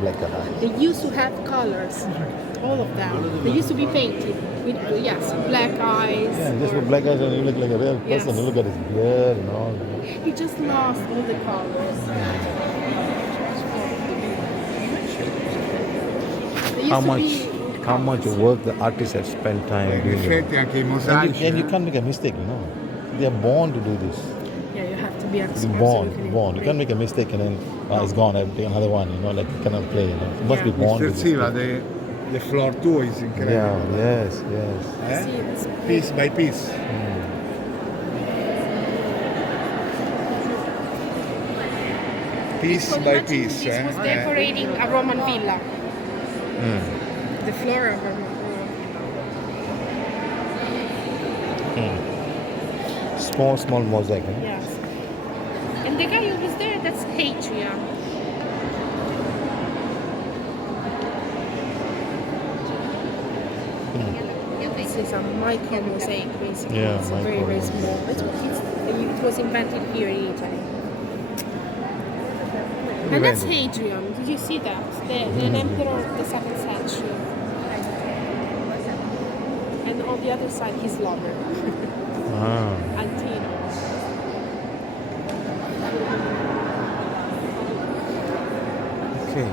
Black color. They used to have colors, all of them. They used to be painted with, black eyes. Yeah, just put black eyes and you look like a real person. Yes. You look at his beard and all. He just lost all the colors. They used to be How much work the artists have spent time in doing it. effetti anche i And mosaici. you can't make a mistake, They are born to do this. Yeah, you have to be You're absolutely born. You can't make a mistake and then it's gone. I have to take another one. Like you cannot play. You must be Yeah. born to Mr. this. Siva, the floor tour is incredible. Yeah. Yes. See, it's Piece by piece. Piece Well, by imagine piece. this was decorating a Roman villa. The floor of a Roman villa. Small mosaic. Yes. And the guy who was there, that's Hadrian. This is a micro mosaic, basically. Yeah, it's very, micro, very yeah. small. It was invented here in Italy. And that's Hadrian. Did you see that? The emperor of the 2nd century. And on the other side, his lover, Antino. Okay.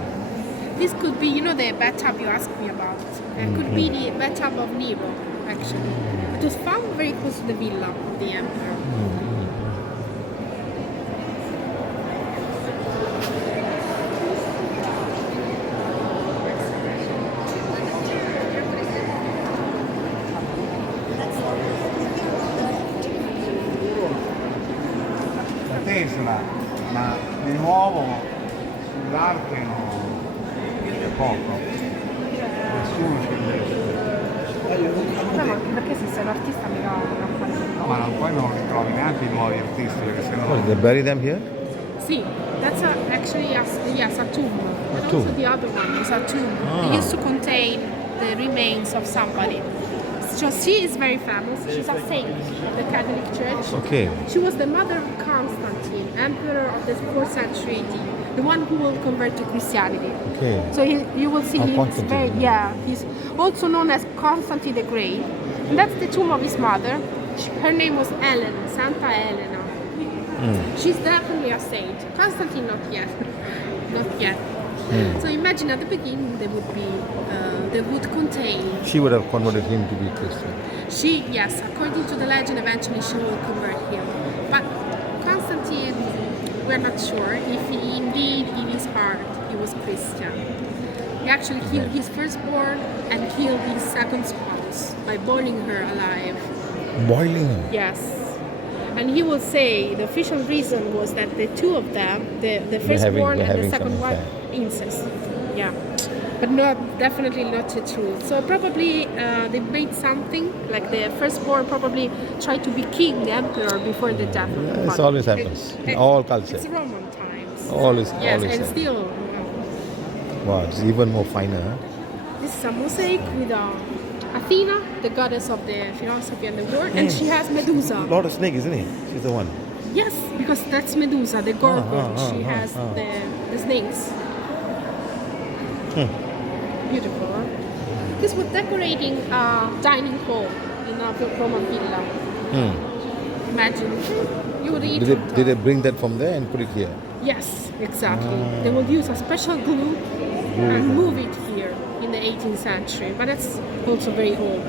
This could be, the bathtub you asked me about. It could be the bathtub of Nero, actually. It was found very close to the villa of the emperor. La Tesla, ma di nuovo sull'arte c'è poco. Nessuno ci crede. No, ma perché se sei un artista mica non fare No, ma poi non ritrovi neanche i nuovi artisti perché sennò. They bury them here? See, that's actually a tomb. And tomb. also the other one is a tomb. It used to contain the remains of somebody. So she is very famous. She's a saint of the Catholic Church. Okay. She was the mother of Constantine, emperor of the 4th century AD, the one who will convert to Christianity. Okay. So you will see he's Constantine. he's also known as Constantine the Great. And that's the tomb of his mother. Her name was Helena, Santa Helena. She's definitely a saint. Constantine, not yet. Not yet. So imagine at the beginning they would contain. She would have converted him to be Christian. Yes, according to the legend, eventually she will convert him. But Constantine, we're not sure if he indeed in his heart he was Christian. He actually killed his firstborn and killed his second spouse by boiling her alive. Boiling her? Yes. And he will say the official reason was that the two of them, the firstborn and the second wife, incest. Yeah. But definitely not the truth. So probably they made something, like the firstborn probably tried to be king, the emperor, before the death of the This father. always happens in all cultures. It's Roman times. All is Yes, all is and still, wow, it's even more finer. Huh? this is a mosaic with Athena, the goddess of the philosophy and the war, and she has Medusa. Lot of snake, isn't it? She's the one. Yes, because that's Medusa, the gorgon. She has the snakes. Beautiful, huh? This was decorating a dining hall in a Roman villa. Imagine, you would eat. Did they bring that from there and put it here? Yes, exactly. They would use a special glue and move it here in the 18th century, but it's also very old.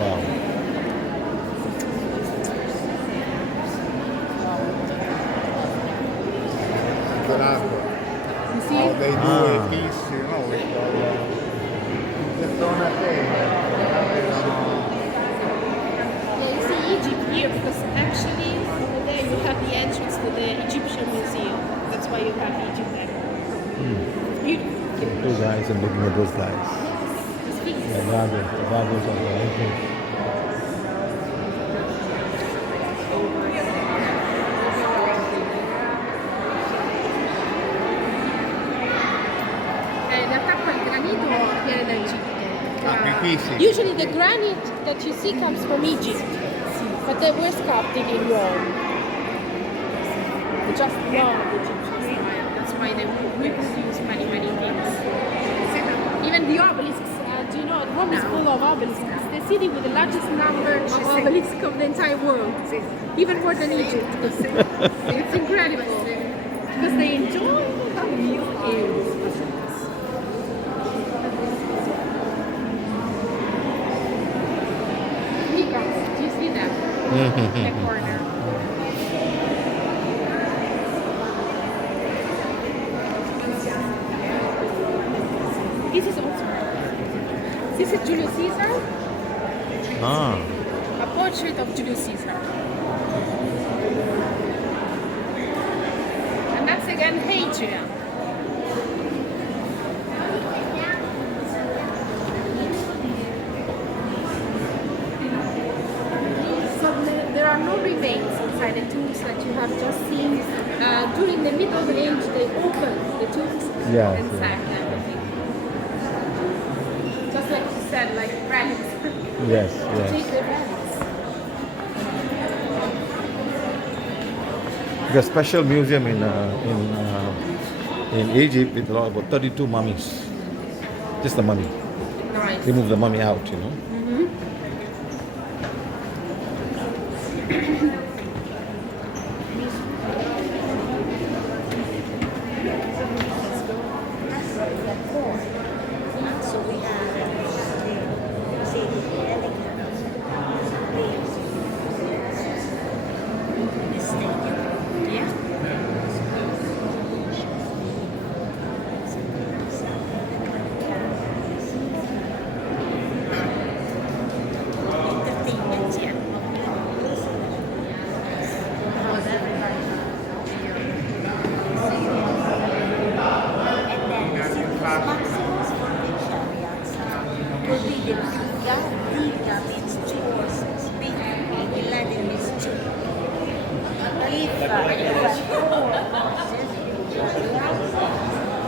Wow. You see? They do a piece, you know, with the Donatello. Yeah, you see Egypt here because actually over there you have the entrance to the Egyptian museum. That's why you have Egypt there. It's beautiful. Two guys and looking at those guys. The Sphinx. The gargoyles of the entrance. In realtà quel granito viene da Egitto. Usually the granite that you see comes from Egypt, but they were sculpted in Rome. They just love Egyptian style. That's why they reproduce many things. Even the obelisks. Do you know Rome is full of obelisks? It's the city with the largest number of obelisks of the entire world, even more than Egypt. It's incredible because they enjoy how new it is. Do you see that? The corner. This is Julius Caesar. A portrait of Julius Caesar. And that's again Hadrian. There are no remains inside the tombs that you have just seen. During the Middle Age, they opened the tombs and sacked everything. Just like you said, like relics. Yes, Take the relics. There's a special museum in Egypt with about 32 mummies. Just the mummy. Nice. Remove the mummy out, you know.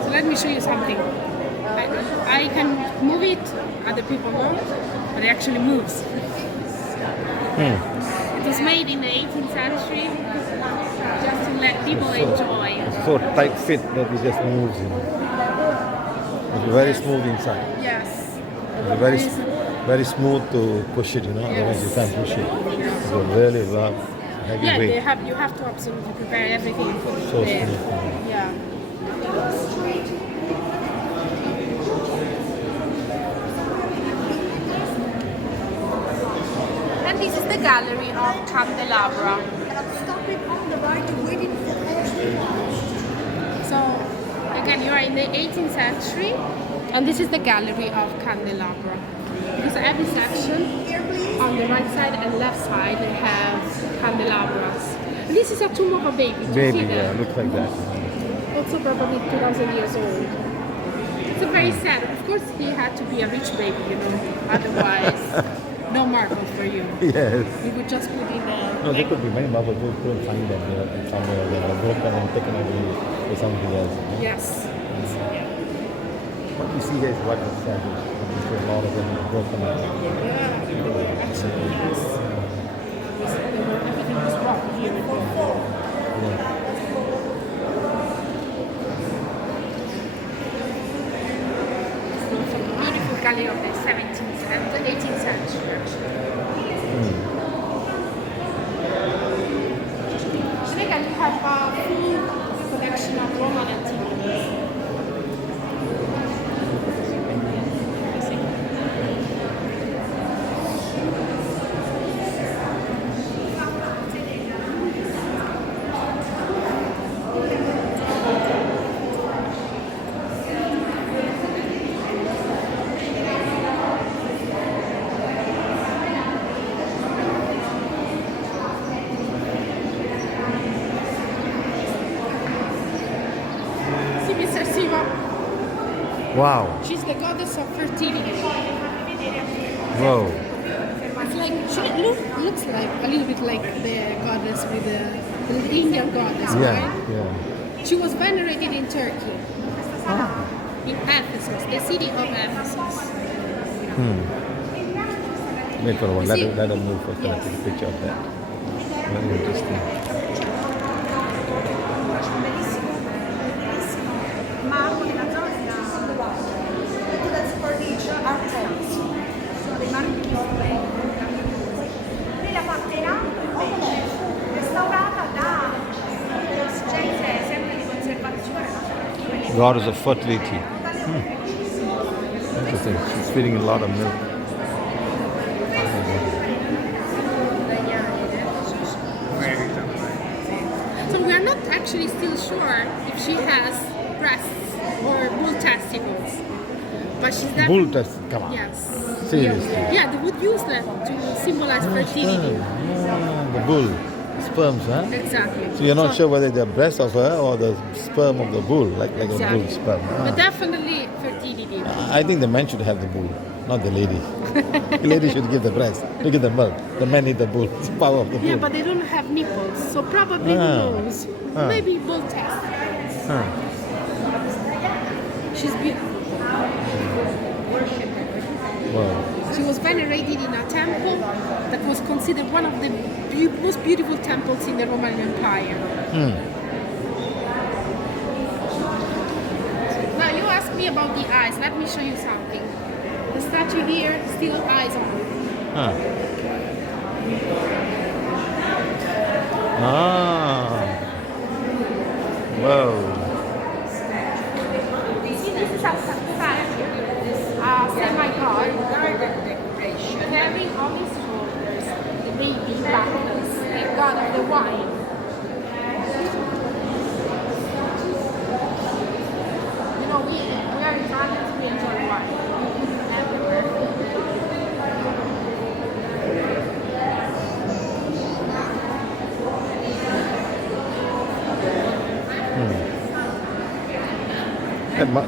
So let me show you something. I can move it, other people don't, but it actually moves. It was made in the 18th century just to let people enjoy. It's so tight fit that it just moves, you know. It's very smooth inside. Yes. It's very smooth to push it, you know. Otherwise you can't push it. So really love heavy Yeah, weight. you have to absolutely prepare everything and put it So there. smooth. Yeah. And this is the gallery of candelabra. Stop it on the right, waiting for So again, you are in the 18th century, and this is the gallery of candelabra. Because every section on the right side and left side they have candelabras. And this is a tomb of a baby. Do you Baby, see that? yeah, looks like that. Also probably 2,000 years old. It's a very sad. Of course, he had to be a rich baby, you know. Otherwise, no marble for you. Yes. We would just put in the. No, there could be many marbles. We couldn't find them. Somewhere they are broken and taken away for something else. Yes. What we see here is what is established. A lot of them are broken up. Actually, yes. Everything was rock here. Beautiful gallery of the 17th and the 18th century, actually. Today we have a full collection of Roman antiquities. Wow. She's the goddess of fertility. Whoa. It's like she looks like a little bit like the goddess with the Indian goddess, Yeah, right? yeah. She was venerated in Turkey, in Ephesus, the city of Ephesus. Wait for a while. You see? Let her move first. I'll take a picture of that. Very interesting. Marco della zona tutto del furniture artels, sono dei marchi di qui la parte in alto invece restaurata da esigenze sempre di conservazione. Goddess of fertility. Interesting. She's feeding a lot of milk. So we are not actually still sure if she has breasts or bull testicles. But she's definitely... Bull test. Come on. Yes. Seriously. Yeah, they would use that to symbolize fertility. The bull. Sperms, huh? Exactly. So you're not sure whether they're breast of her or the sperm of the bull, like a bull sperm. But definitely fertility. I think the man should have the bull, not the lady. The lady should give the breast, to give the milk. The man need the bull. It's the power of the bull. Yeah, but they don't have nipples, so probably who knows? Maybe bull testicles. She's beautiful. Wow. She was venerated in a temple that was considered one of the most beautiful temples in the Roman Empire. Now you asked me about the eyes. Let me show you something. The statue here still eyes on it. Whoa. This is a sarcophagi, a semi-god carrying on his shoulders the baby Bacchus, the god of the wine. You know, we are Italians, we enjoy wine everywhere.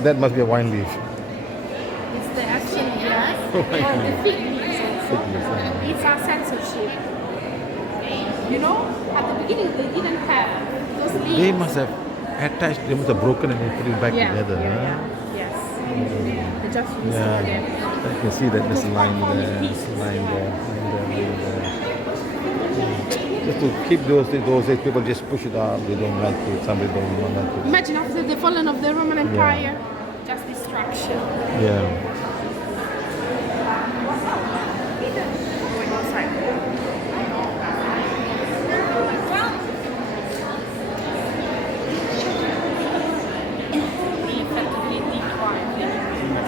That must be a wine leaf. It's the actual yes, or the fig leaves also. It's a censorship. You know, at the beginning they didn't have those leaves. They must have attached, they must have broken and then put it back together. Yes. They just use it Yeah. again. I can see that there's a line there, line there. Just to keep those days, people just push it out. They don't like it. Somebody don't like it. Imagine after the fallen of the Roman Empire, just destruction. Yeah.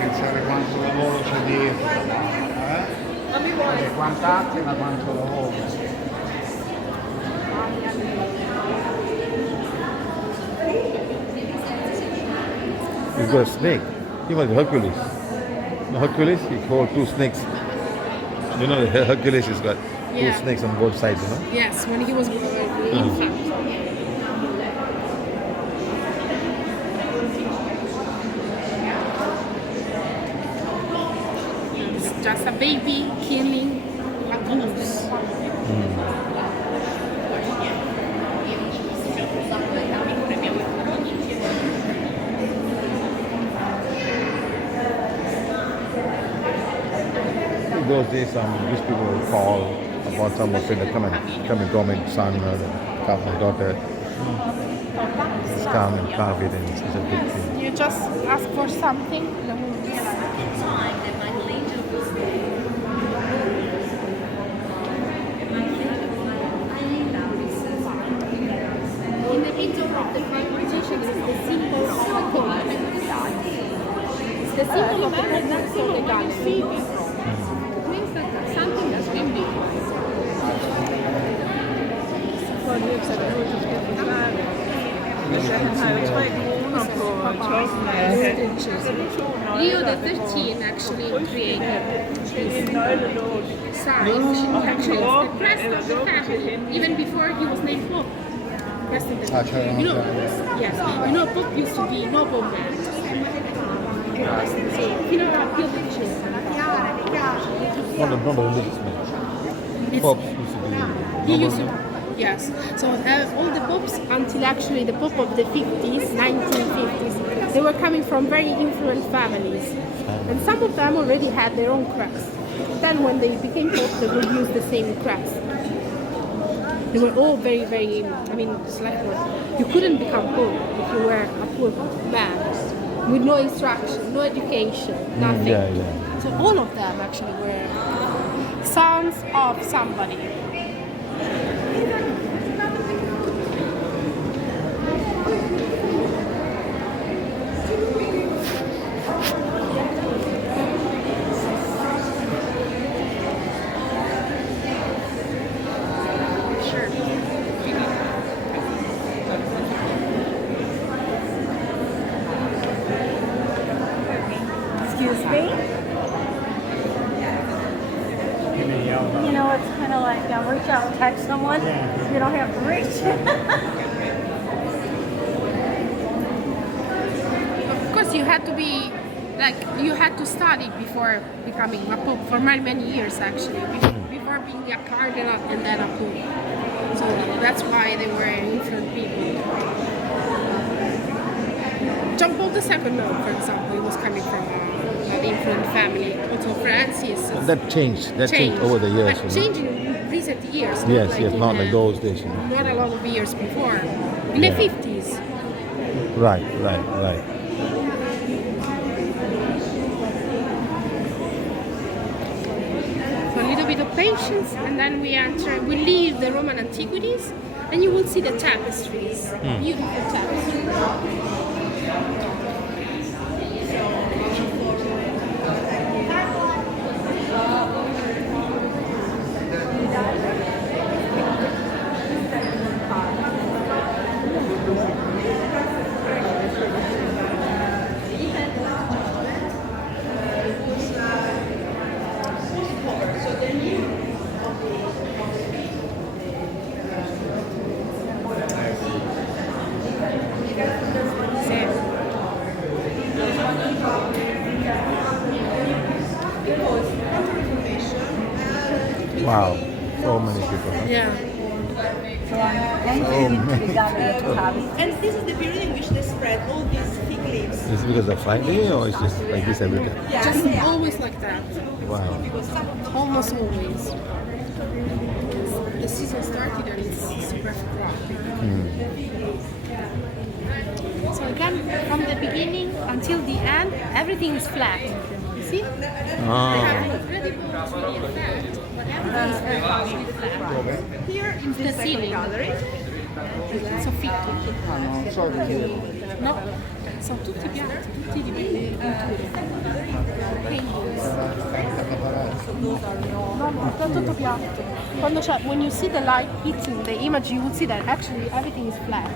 Pensare quanto lavoro c'è dietro, quant'arte ma quanto lavoro. You've got a snake. You must be Hercules. No, Hercules, he hold two snakes. You know, Hercules has got two snakes on both sides, you know? Yes, when he was infant. It's just a baby killing bulls. Those days, these people would call about someone saying, come and draw my son or my daughter. Just come and carve it, and it's a big thing. You just ask for something, they will realize. In the middle of the composition is the symbol of the court. The symbol of the court is the gun. Means that something has been built. Leo XIII actually created this sign, which actually is the crest of the family, even before he was named Pope. Crest of the family. You know, yes, you know, Pope used to be nobleman. Fino a Pio XII. Not a religious man. Pope used to be He used to, yes. So all the popes until actually the Pope of the 50s, 1950s, they were coming from very influent families. And some of them already had their own crest. Then when they became Pope, they would use the same crest. They were all very, very, it's like you couldn't become Pope if you were a poor man with no instruction, no education, nothing. Yeah. So all of them actually were sons of somebody. Excuse me? You know, it's kind of like reach out and text someone. You don't have to reach. Of course, you had to be you had to study before becoming a pope for many, many years actually, before being a cardinal and then a pope. So that's why they were influent people. John Paul II, for example, he was coming from an influent family. Also Francis. That changed. That changed over the years. But changed in recent years. Yes, not like those days. Not a lot of years before. In the 50s. Right. So a little bit of patience, and then we leave the Roman antiquities, and you will see the tapestries. Beautiful tapestries. Wow, so many people. Huh? Yeah. And this is the period in which they spread all these fig leaves. Is it because of Friday or is just like this every day? Just always like that. Wow. Almost always. The season started and it's super frothy. So again, from the beginning until the end, everything is flat. You see? They have already put really flat, but everything is very flat. Here in the ceiling. Soffitto. No, sono tutti piatti, tutti di no, tutto piatto. When you see the light hitting the image, you will see that actually everything is flat.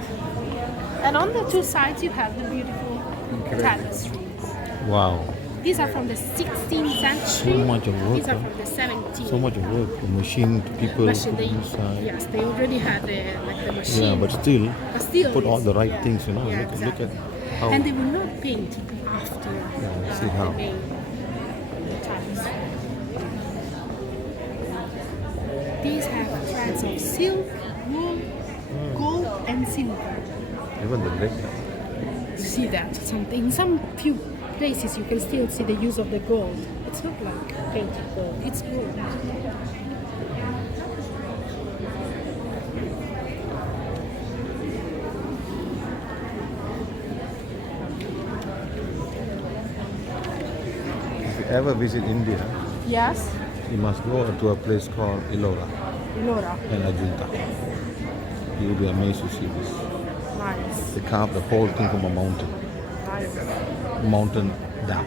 And on the two sides you have the beautiful tapestries. Wow. These are from the 16th century. So much of work. These are from the 17th. So much of work. The machine, people. Yes, they already had the machine. Yeah, but still put all the right yeah. things, you know. Yeah, look exactly. at how. And they will not paint after. See how. They made the tapestry. These have threads of silk, wool, gold, and silver. Even the brick. You see that? In some few places you can still see the use of the gold. It's not like painted gold, it's gold. If you ever visit India, Yes, you must go to a place called Ellora Laura. and Ajunta. You will be amazed to see this. Nice. They carved the whole thing from a mountain. Mountain down.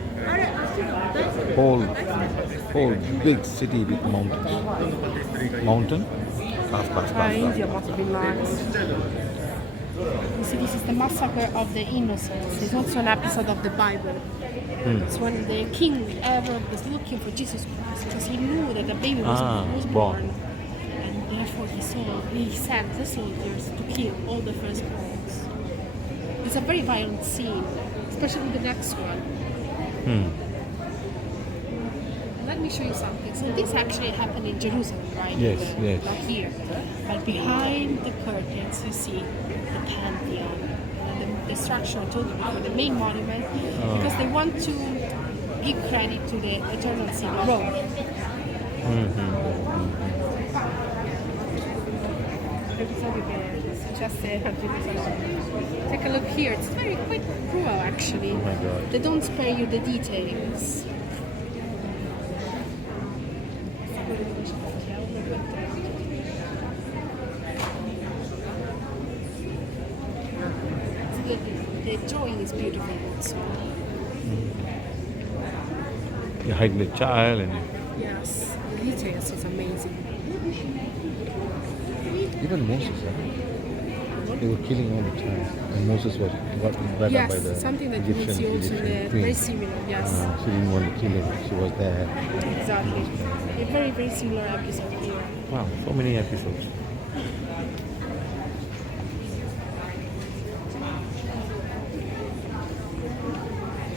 Whole big city with mountains. Mountain, carve. India must be nice. You see, this is the massacre of the innocents. It's also an episode of the Bible. It's when the king Herod was looking for Jesus Christ because he knew that the baby was born. And therefore he sent the soldiers to kill all the firstborns. It's a very violent scene, especially the next one. Let me show you something. So this actually happened in Jerusalem, right? Yes, yes. Not here. But behind the curtains, you see the Pantheon, and the structure I told you before, the main monument, because they want to give credit to the eternal sin of Rome. Take a look here. It's very quite cruel, actually. Oh my God. They don't spare you the details. The drawing is beautiful also. You hide the child and Yes, the details is amazing. even Moses, they were killing all the time. And Moses got brought up by the Yes, something that you will see also in the queen. very similar, yes. She didn't want to kill him. She was there. Exactly. A very, very similar episode here. Wow, so many episodes.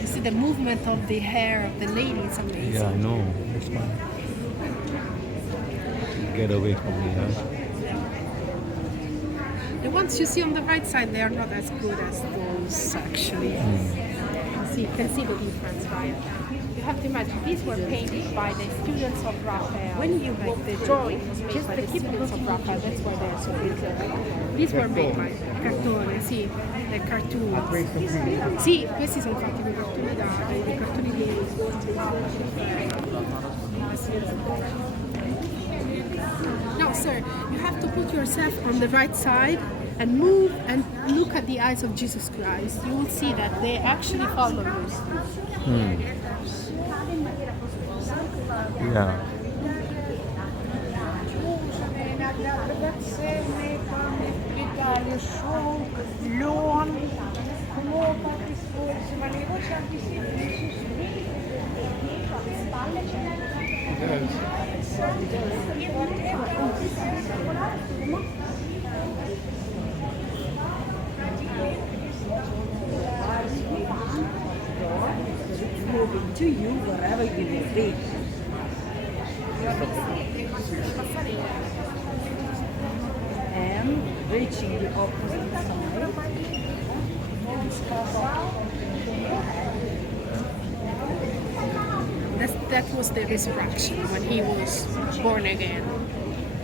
You see the movement of the hair of the lady, it's amazing. Yeah, I know. That's fine. Get away from me, huh? The ones you see on the right side, they are not as good as those actually. You can see the difference, right? You have to imagine these were painted by the students of Raphael. When you like the drawing was made by the students of Raphael, that's why they're so good. These were made by cartone, sì, le cartoon. Sì, questi sono fatti con cartoni dei cartoni di No, sir, you have to put yourself on the right side and move and look at the eyes of Jesus Christ. You will see that they actually follow you. Yeah. Moving to you wherever you may be. And reaching the opposite side. That was the resurrection when he was born again.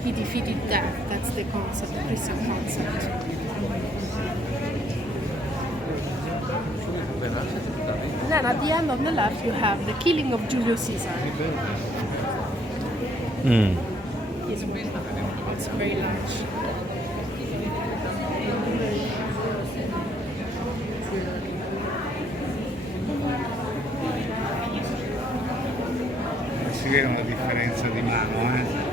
He defeated death. That's the concept, the Christian concept. And then at the end on the left you have the killing of Julius Caesar. This one, it's very large. Si vede una differenza di mano,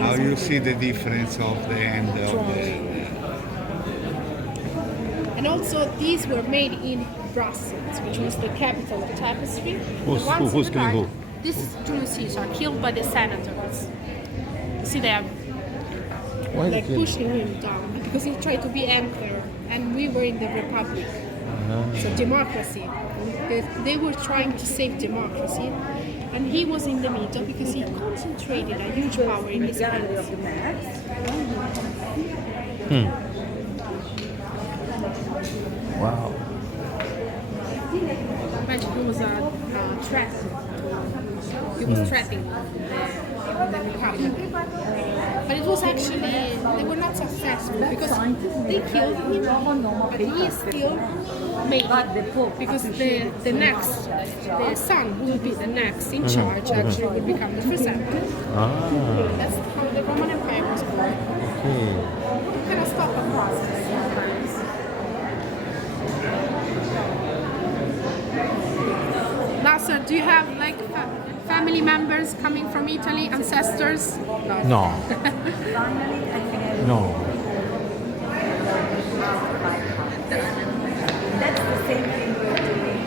How you see the difference of the end of the... And also these were made in Brussels, which was the capital of Tapestry. Who's killing who? This is Julius Caesar, killed by the senators. You see, they are Why like did pushing him down because he tried to be emperor, and we were in the Republic. So democracy. They were trying to save democracy, And he was in the middle because he concentrated a huge power in his Gallery of hands. the maps. Wow. Imagine he was a threat. He was threatening the Republic. But it was actually, they were not successful because they killed him, but he still made it. Because the next, the son who will be the next in charge actually will become the first emperor. That's how the Roman Empire was born. You cannot stop a process. Nasser, do you have like family members coming from Italy, ancestors? No. Finally, I can have No. That's the same thing we're doing.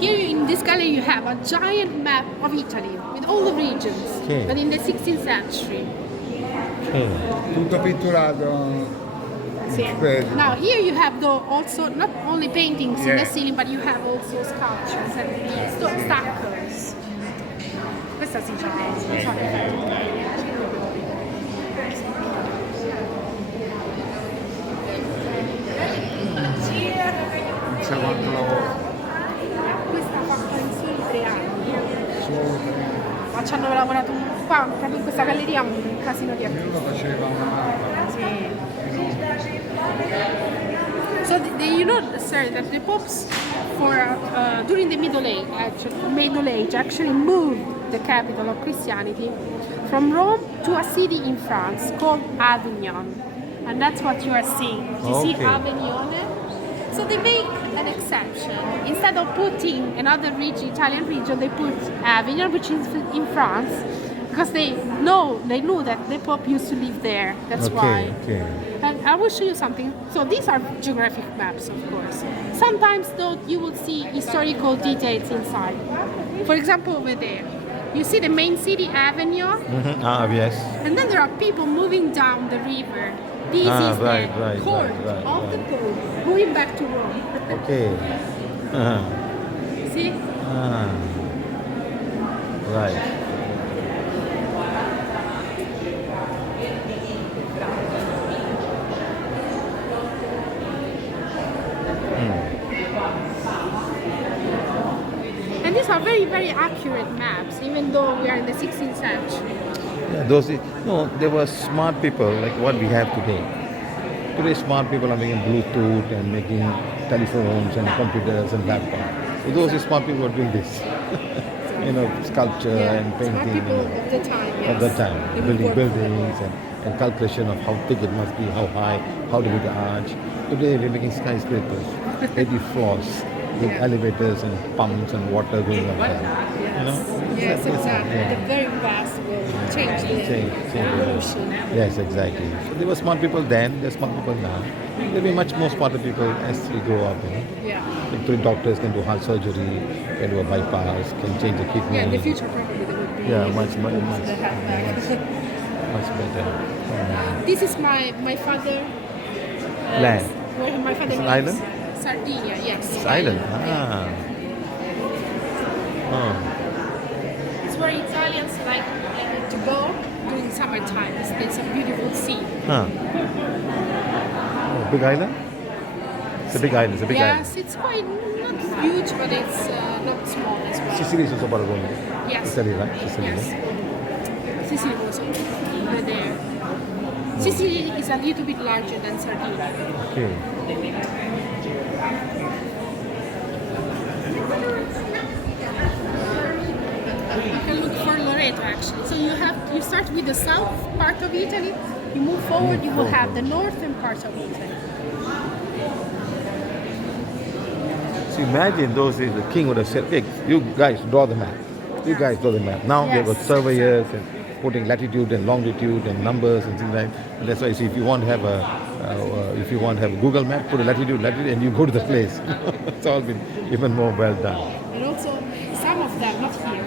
Here in this gallery you have a giant map of Italy with all the regions, Okay. but in the 16th century. Okay. Tutto pitturato. Vedi. Now here you have also not only paintings in the Yeah. ceiling, but you have also sculptures and stackers. Questa si chiama, non so C'è quanto lavoro. Questa fatta in soli 3 anni. Ma ci hanno lavorato qua, proprio in questa galleria un casino di artisti. Io lo faceva una So you know, sir, that the popes during the Middle Age actually moved the capital of Christianity from Rome to a city in France called Avignon, and that's what you are seeing. You see Okay. Avignon. So they make an exception. Instead of putting another region, Italian region, they put Avignon, which is in France, because they knew that the Pope used to live there. That's why. Okay. And I will show you something. So these are geographic maps, of course. Sometimes though you will see historical details inside. For example, over there, you see the main city, Avignon, Yes. and then there are people moving down the river. This is right, the right, court right, of the Pope, going back to Rome. Okay. See? Right. And these are very, very accurate maps, even though we are in the 16th century. Yeah, they were smart people like what we have today. Today, smart people are making Bluetooth and making telephones and computers and laptops. So those smart people were doing this, sculpture and Smart painting. people of the time, yes. At that time, They would building work. buildings and calculation of how thick it must be, how high, how to be the arch. Today we're making skyscrapers, 80 floors, with elevators and pumps and water going up there. Yes, exactly. Yeah. The very vast will change the Change. evolution. Yes, exactly. So there were smart people then, there's smart people now. There'll be much more smarter people as we grow up. Yeah. Like three doctors can do heart surgery, can do a bypass, can change the kidney. Yeah, in the future probably there would be Yeah, much that have that. much better. This is my father. Land. Where my father It's an lives. island? Sardinia, yes. It's island. Oh. It's where Italians like to go during summertime. It's a beautiful sea. Oh, big island? It's a big island. It's a big island. Yes, it's quite not huge, but it's not small as well. Sicily is also part of Rome. Yes. Italy, right? Sicily. Yes. Sicily was over there. Sicily is a little bit larger than Sardinia. Okay. You can look for Loreto actually. So you start with the south part of Italy, you move forward, you will have the northern part of Italy. So imagine those days the king would have said, "Hey, you guys draw the map. You guys draw the map." Now they Yes, were surveyors and putting latitude and longitude and numbers and things like that. And that's why you see, if you want to have a Google map, put a latitude, and you go to the place. It's all been even more well done. And also some of them, not here,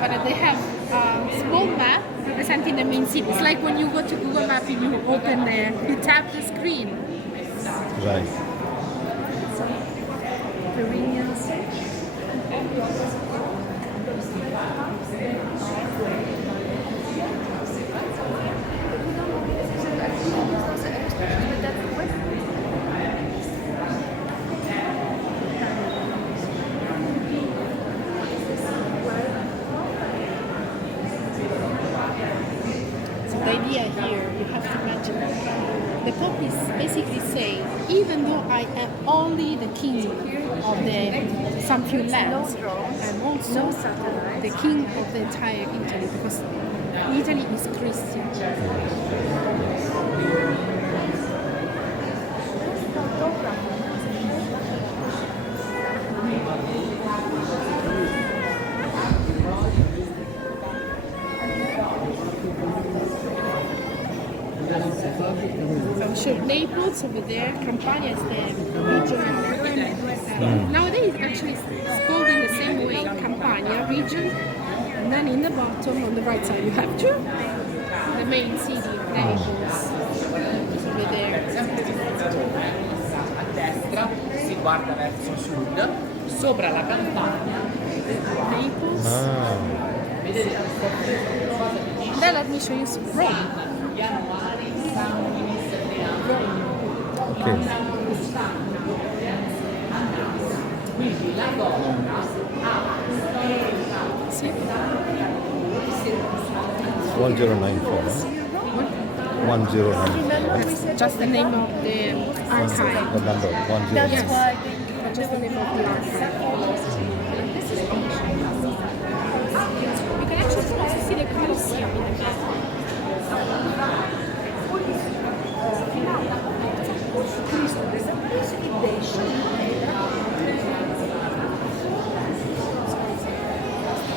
but they have a small map representing the main city. It's like when you go to Google Maps and you open you tap the screen. Right. Mediterraneans. So the idea here, you have to imagine, the Pope is basically saying, even though I am only the king of the some few lands, I'm also the king of the entire Italy, because Italy is Christian. I'm sure Naples over there, Campania is the region. Nowadays, actually, it's called in the same way, Campania region. And then in the bottom, on the right side, you have the main city, Naples. It's over there. A destra si guarda verso sud, sopra la campagna. Naples. Vedete questa cosa che dice Then let me show you some Rome. Okay. Quindi la donna See? 1094. 1094. That's just the name of the archive. The number 1094. Yes. That's just the name of the archive. You can actually also see the Colosseum in the back.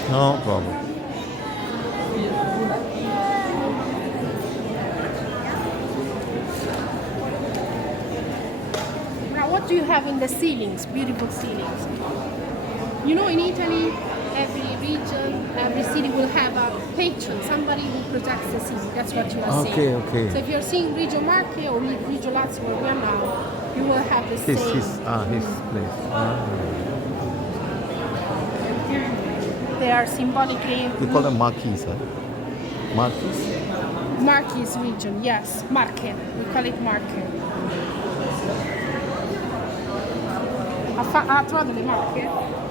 No problem. Now, what do you have in the ceilings? Beautiful ceilings. You know, in Italy, every region, every city will have a patron, somebody who protects the city. That's what you are seeing. Okay. So if you're seeing Reggio Marche or Reggio Lazio, where we are now, you will have the same. His place. They are symbolically. We call them marquis, huh? Marquis? Marquis region, yes, Marche. We call it Marche. Ha trovato le Marche?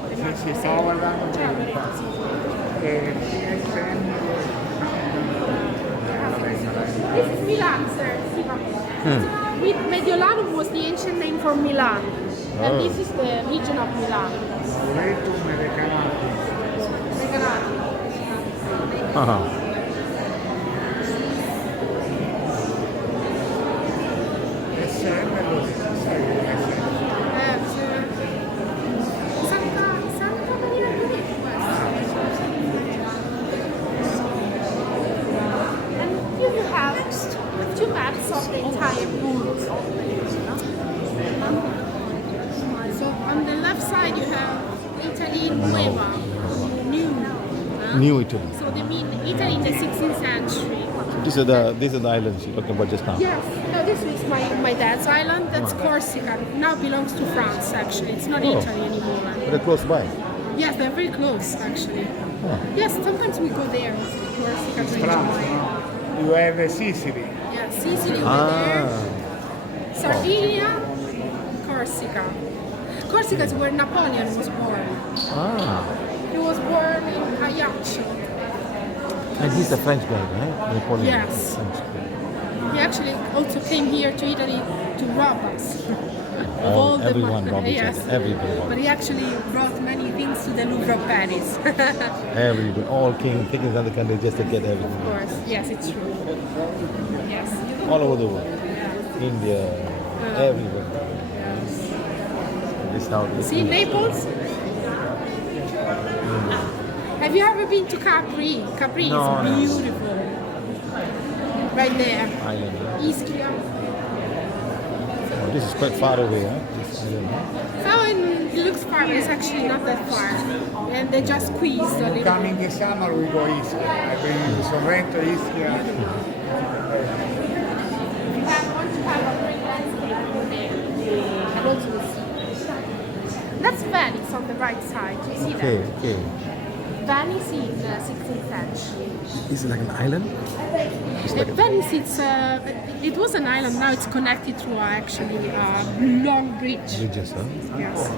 Le Sì, stavo guardando. Ciao, Lorenzo. This is Milan, sir. With Mediolanum was the ancient name for Milan. And this is the region of Milan. Retum e Recanati. SM lo sai Santa Maria di And here you have two maps of the entire route. So on the left side you have Italy Nueva, New Italy. So they mean Italy in the 16th century. These are the islands you're talking about just now. Yes. No, this is my dad's island. That's Corsica. Now belongs to France. Actually, it's not Italy anymore. They're close by. Yes, they're very close. Actually. Yes. Sometimes we go there. Corsica to France, enjoy. no? You have Sicily. Yeah, Sicily over there. Sardinia, Corsica. Corsica is where Napoleon was born. He was born in Ajaccio. And he's a French guy, right? Napoleon. Yes. He actually also came here to Italy to rob us. Of all the Everyone robbed each yes. other. Everybody robbed. But he actually brought many things to the Louvre of Paris. Everybody, all came taking another country just to get everything. Of course, yes, it's true. Yes. All over the world. Yeah. India, everywhere. This is how it is. See Naples? Have you ever been to Capri? Capri No, is beautiful. Right there. Island. Ischia. Oh, this is quite far away, huh? This island, huh? So it looks far, but it's actually not that far. And they just squeezed a little bit. Coming this summer we go Ischia. I've been in Sorrento, Ischia. You want to have a great landscape over there. And also the sea. That's Venice on the right side. You see Okay, that? okay. Venice in the 16th century. Is it like an island? It's like a, Venice, it was an island. Now it's connected through actually a long bridge. bridges, huh? Yes.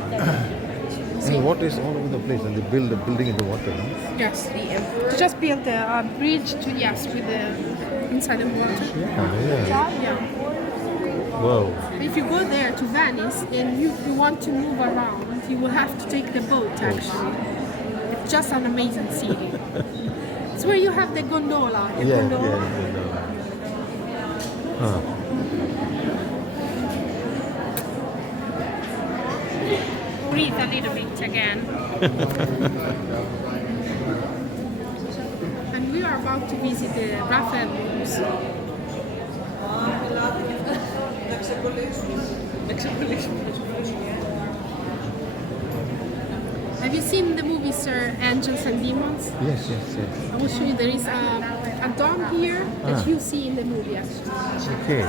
And water is all over the place, and they build the building in the water, huh? Yes. To just build a bridge to with the inside the water. Yeah. Whoa. If you go there to Venice and you want to move around, you will have to take the boat actually. It's just an amazing city. It's where you have the gondola. The gondola. Huh. Breathe a little bit again. And we are about to visit the Raphael Rooms. Have you seen the movie Sir Angels and Demons? Yes. I will show you. There is a dome here that you see in the movie actually. Okay.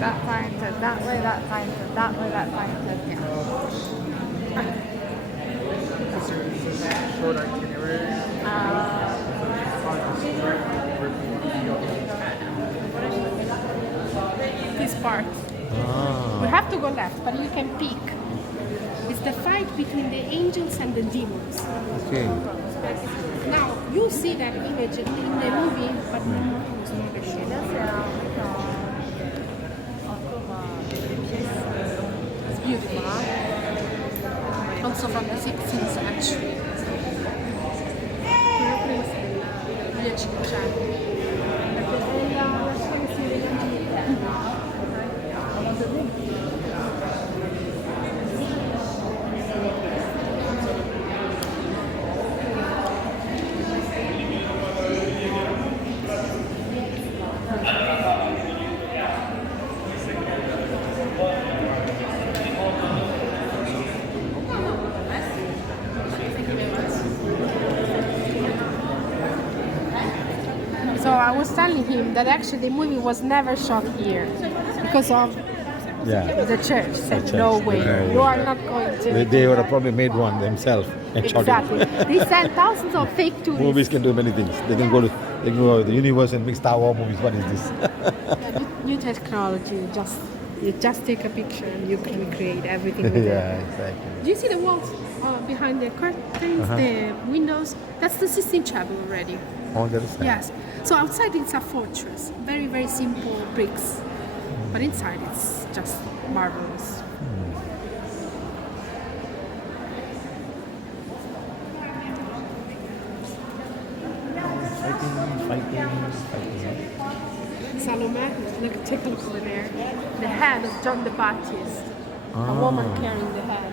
That fountain, that way, that fountain, that way, that fountain. Short itinerary. This part. We have to go left, but you can pick. It's the fight between the angels and the demons. Okay. Now, you see that image in the movie, but it's beautiful, huh? Also from the 16th century. Via Cinquecento. So I was telling him that actually the movie was never shot here because of the church. Said church. no way, Yeah. you are not going to. They would have probably made one themselves and shot Exactly. it. They sent thousands of fake tourists. Movies can do many things. They can go to the universe and make Star Wars movies. What is this? New technology. You just take a picture and you can recreate everything. With Yeah, it. exactly. Do you see the walls behind the curtains, the windows? That's the Sistine Chapel already. On the other side. Yes. So outside it's a fortress, very very simple bricks, but inside it's just marvelous. Salome, look, take a look over there. The head of John the Baptist, a woman carrying the head.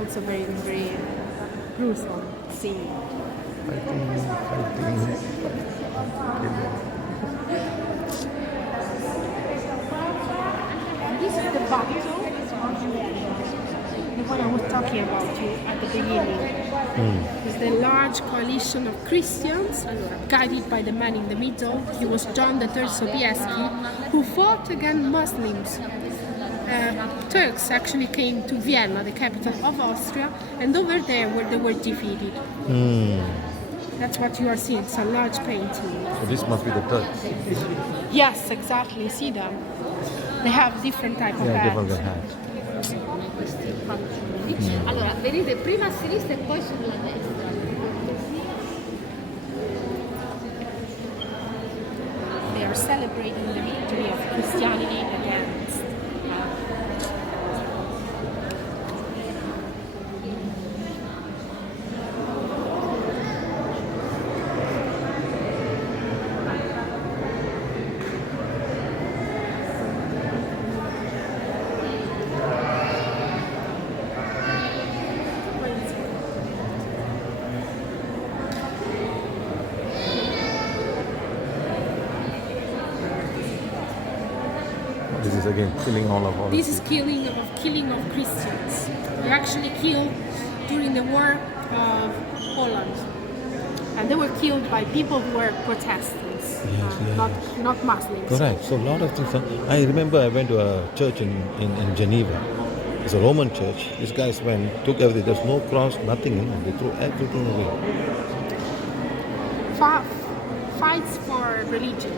Also very very gruesome scene. This is the battle, the one I was talking about you at the beginning. It's the large coalition of Christians, guided by the man in the middle. He was John III Sobieski, who fought against Muslims. Turks actually came to Vienna, the capital of Austria, and over there where they were defeated. That's what you are seeing. It's a large painting. So this must be the Turks. Yes, exactly. See them. They have different type of Yeah, hats. different hats. Allora, vedete prima a sinistra e poi sulla destra. They are celebrating the victory of Christianity against This is again killing all of This is killing of Christians. They actually killed during the war of Poland, and they were killed by people who were Protestants, not Muslims. Correct. So a lot of things. I remember I went to a church in Geneva, It's a Roman church. These guys went, took everything. There's no cross, nothing, you know. They threw everything away. Fights for religion.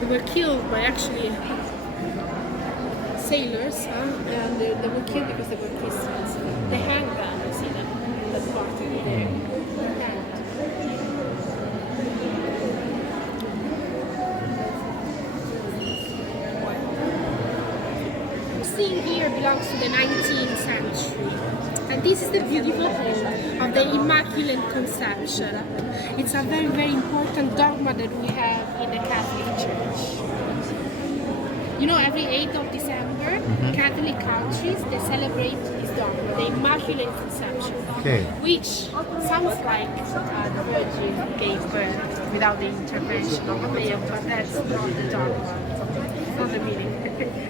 They were killed by actually sailors, and they were killed because they were Christians. They hanged them, you see them, that part of the hanged. Seeing here belongs to the 19th century, and this is the beautiful hall of the Immaculate Conception. It's a very, very important dogma that we have in the Catholic Church. You know, every 8th of December, Catholic countries, they celebrate this dogma, the Immaculate Conception, which sounds like the Virgin gave birth without the intervention of a male, but that's not the dogma. It's not the meaning.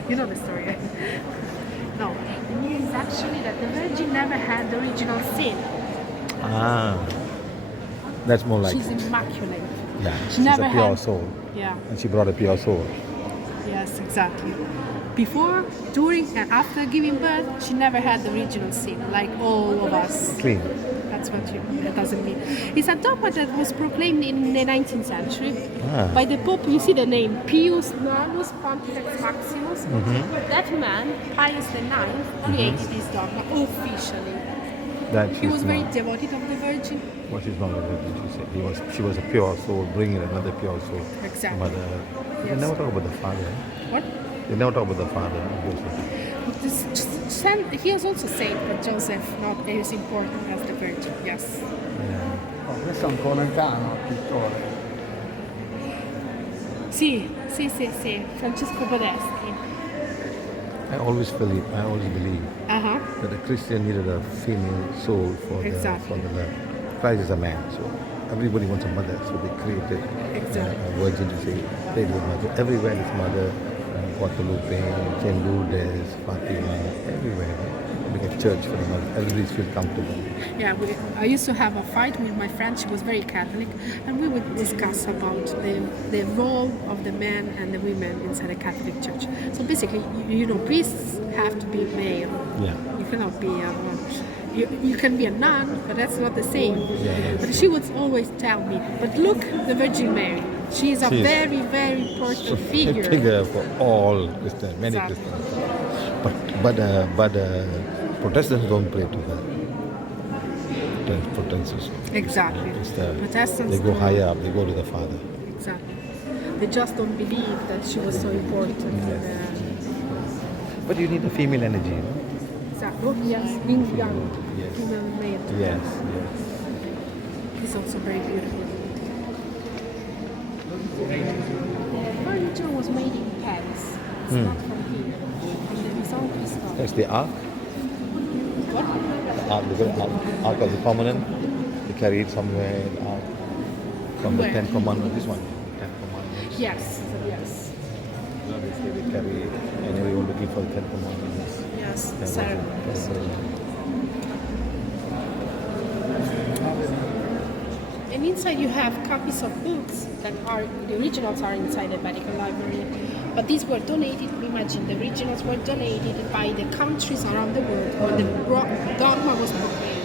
You know the story. No, it means actually that the Virgin never had the original sin. That's more like. She's immaculate. Yeah, She she's never a pure had. soul. Yeah. And she brought a pure soul. Yes, exactly. Before, during, and after giving birth, she never had the original sin, like all of us. Clean. That's what it doesn't mean. It's a dogma that was proclaimed in the 19th century by the Pope. You see the name, Pius IX Pontifex Maximus. That man, Pius IX, created this dogma officially. That He was very not. devoted of the Virgin. Well, she's not a virgin, she said. She was a pure soul, bringing another pure soul. Exactly. Mother. They Yes. never talk about the father. What? They never talk about the father. He was also said that Joseph not as important as the Virgin. Yes. Oh, questo è un colentano, pittore. Sì, Francesco Podesti. I always believe that a Christian needed a female soul for Exactly. the love. Christ is a man, so everybody wants a mother, so they created a virgin to say, they the mother. Everywhere is mother, Guadalupe, Saint Lourdes, Fatima, everywhere. Like a church for the mother. Everybody feels comfortable. Yeah, I used to have a fight with my friend. She was very Catholic, and we would discuss about the role of the men and the women inside the Catholic Church. So basically, you know, priests have to be male. Yeah. You cannot be a you can be a nun, but that's not the same. Yeah, but she would always tell me, but look, the Virgin Mary. She is a very, very important figure. Figure for all Christians, many Christians. But Protestants don't pray to her. Protestants. Exactly. Protestants they go higher up. They go to the Father. Exactly. They just don't believe that she was so important. But you need a female energy, you know? Exactly. Oh, yes, being young. Yes. Female male. Yes. It's also very beautiful. The furniture was made in Paris. It's not from here. From the Maison Christophe. That's the Ark. What? The Ark, the Ark of the Covenant. They carry it somewhere. The Ark from the Where? Ten Commandments. This one, Ten Commandments. Yes. They say they carry it, and everyone looking for the Ten Commandments. Yes. That was Ceremonies. And inside you have copies of books that are, the originals are inside the Vatican Library, but these were donated, imagine the originals were donated by the countries around the world when the dogma was proclaimed.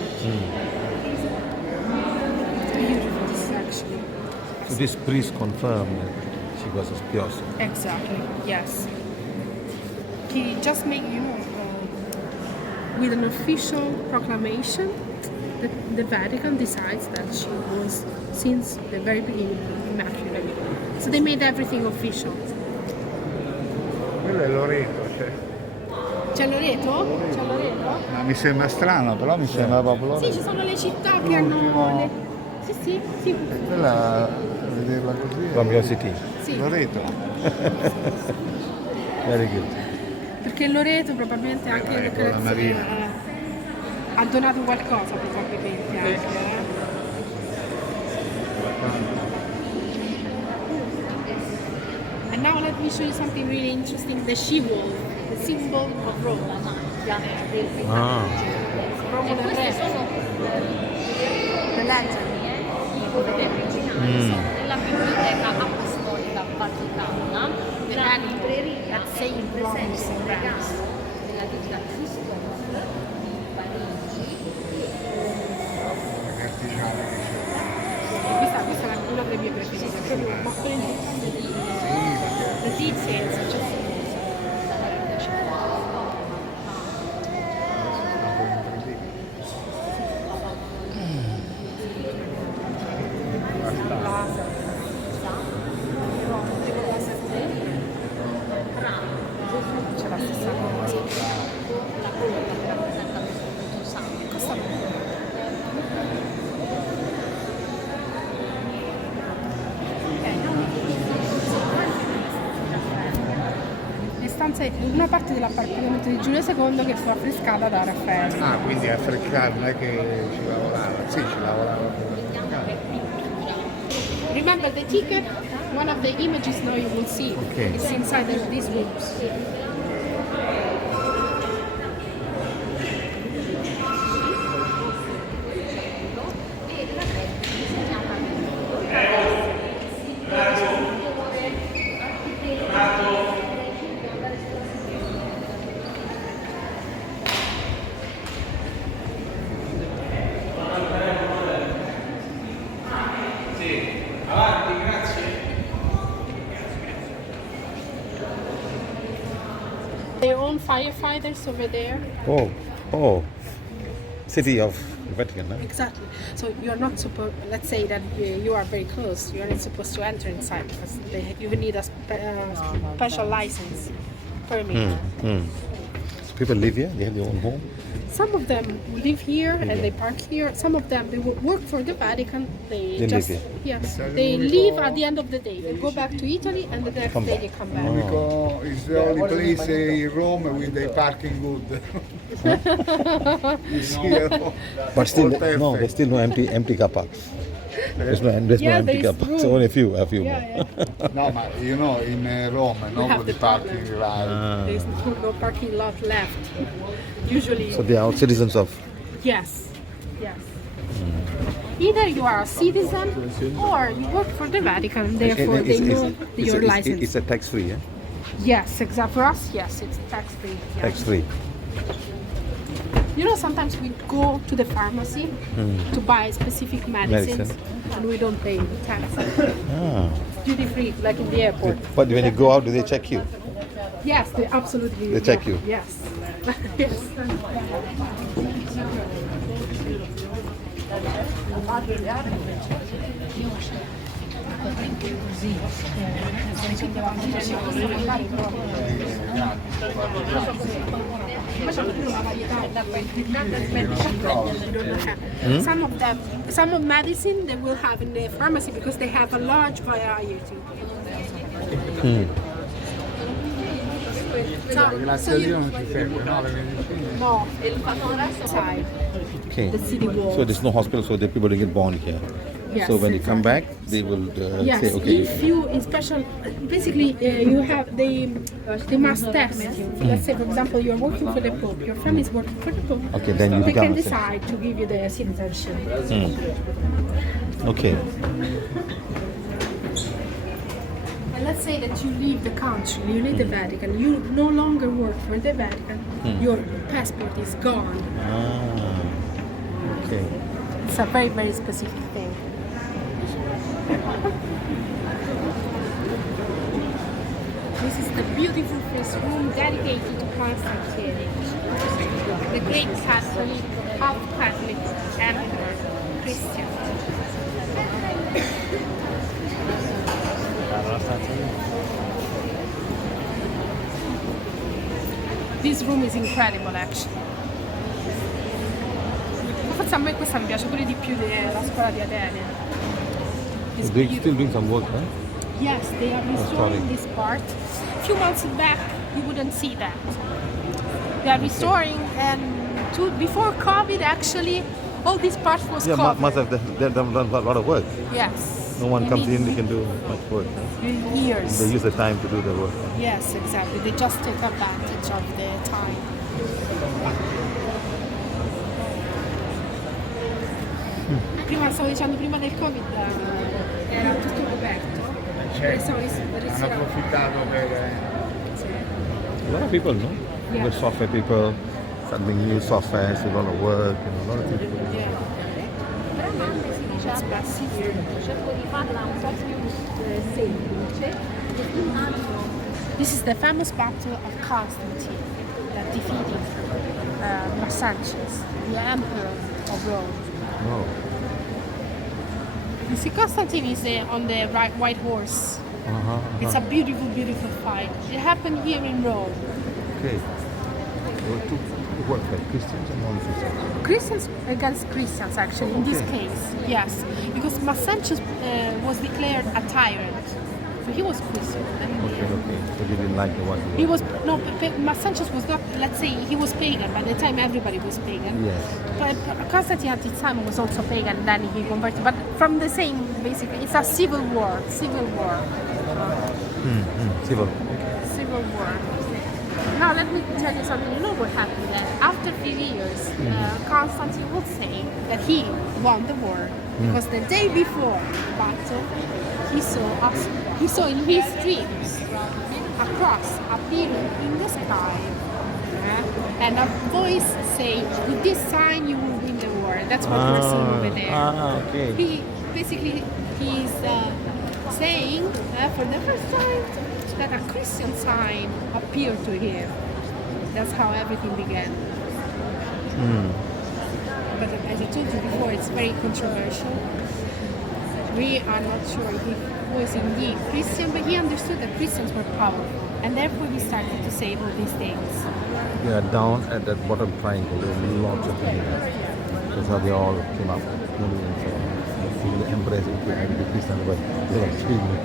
It's beautiful, this is actually. So this priest confirmed that she was a pure soul. Exactly, yes. He just made, with an official proclamation, the Vatican decides that she was, since the very beginning, immaculate. So they made everything official. Quello è Loreto, cioè. C'è Loreto? C'è Loreto? Ma mi sembra strano, però mi sembra proprio Sì, Loreto. ci sono le città che hanno... Sì. Quella, vederla così. From your city. Sì. Loreto. Very good. Perché Loreto probabilmente anche la Maria. ha donato qualcosa probabilmente anche. And now let me show you something really interesting, the she-wolf, the symbol of Rome. Rome Queste sono the legend. nella biblioteca apostolica vaticana, nella libreria That's saying presente Rome, un regalo della Questa è una delle mie preferite, proprio un mattone di letizia e successivo. C'è la stessa cosa. Costa le stanze, una parte dell'appartamento di Giulio II che fu affrescata da Raffaele. Ah, quindi a freccare, non è che ci lavorava. Sì, ci lavorava. Remember the ticket? One of the images now you will see. Okay. It's inside these rooms. Their own firefighters over there. Oh, city of Vatican, no? Exactly. So you're not supposed. Let's say that you are very close. You are not supposed to enter inside because you need a special license permit. So people live here, they have their own home. Some of them live here and they park here. Some of them they work for the Vatican. They live just here. yes. They leave at the end of the day. They go back to Italy and the next day they come back. Because it's the only place in Rome with the parking good. You see, But still, all perfect. no, there's still no empty car parks. There's no Yeah, empty there car is parks. room. Only a few more. Yeah. No, but you know, in Rome, have nobody the parking problem. right. There's no parking lot left. Usually, So they are citizens of. yes. Either you are a citizen or you work for the Vatican, therefore they know your license. It's a tax-free, yeah? Yes, exactly. For us, yes, it's tax-free. Yeah. Tax-free. You know, sometimes we go to the pharmacy to buy specific medicines and we don't pay tax. Ah. Duty-free, like in the airport. But when you go out, do they check you? Yes, they absolutely They check you? Yes. Yes. Some of medicine they will have in the pharmacy because they have a large variety. Grazie a Dio non ci serve, no? Le medicine. No, inside Okay. the city walls. So there's no hospital, so the people don't get born here. Yes, So when they come back, they will yes, say, okay. if you in special, basically you have they must test you. Let's say for example you're working for the Pope, your family is working for the Pope. Okay, then you they become can a citizen. decide to give you the citizenship. Okay. And let's say that you leave the country, you leave the Vatican, you no longer work for the Vatican, your passport is gone. Ah. Okay. It's a very, very specific thing. This is the beautiful first room dedicated to Constantine, the great Catholic, half-Catholic, Emperor, Christian. This room is incredible actually. Forse a me questa mi piace pure di più della scuola di Atene. It's They're beautiful. still doing some work, huh? Yes, they are restoring sorry. this part. A few months back, you wouldn't see that. They are restoring, and before COVID, actually, all this part was Yeah, covered. must have they've done a lot of work. Yes. No one They comes need in, they can do much work. years. They use the time to do the work. Yes, exactly. They just take advantage of the time. Prima stavo dicendo, prima del Covid era tutto coperto. Certo. Stavo Hanno ristorando. approfittato per... A lot of people, no? Yeah. Good software people, starting new software, so a lot of work, a lot of things. Però Mante si dice cerco di farla un po' più semplice. This is the famous battle of Constantine that defeated Maxentius, the emperor of Rome. Oh. You see, Constantine is on the white horse. It's a beautiful, beautiful fight. It happened here in Rome. Okay. There were two what, like Christians and non-Christians? Christians against Christians, actually, in this case, yes. Because Maxentius was declared a tyrant. So he was Christian. Okay. So they didn't like the one He was, no, Maxentius was not, let's say, he was pagan. By the time everybody was pagan. Yes. But Constantine at the time was also pagan, then he converted. But from the same, basically, it's a civil war. Civil war. Civil. Civil war. Now let me tell you something. You know what happened then? After 3 years, Constantine would say that he won the war because the day before the battle, he saw in his dreams a cross appearing in the sky, and a voice saying, "With this sign, you will win the war." That's what we're seeing over there. Okay. He's saying for the first time that a Christian sign appeared to him. That's how everything began. But as I told you before, it's very controversial. We are not sure if he was indeed Christian, but he understood that Christians were powerful, and therefore he started to say all these things. Yeah, down at that bottom triangle, there were lots of things. That's how they all came up. Even the empress and the Christian were extremely.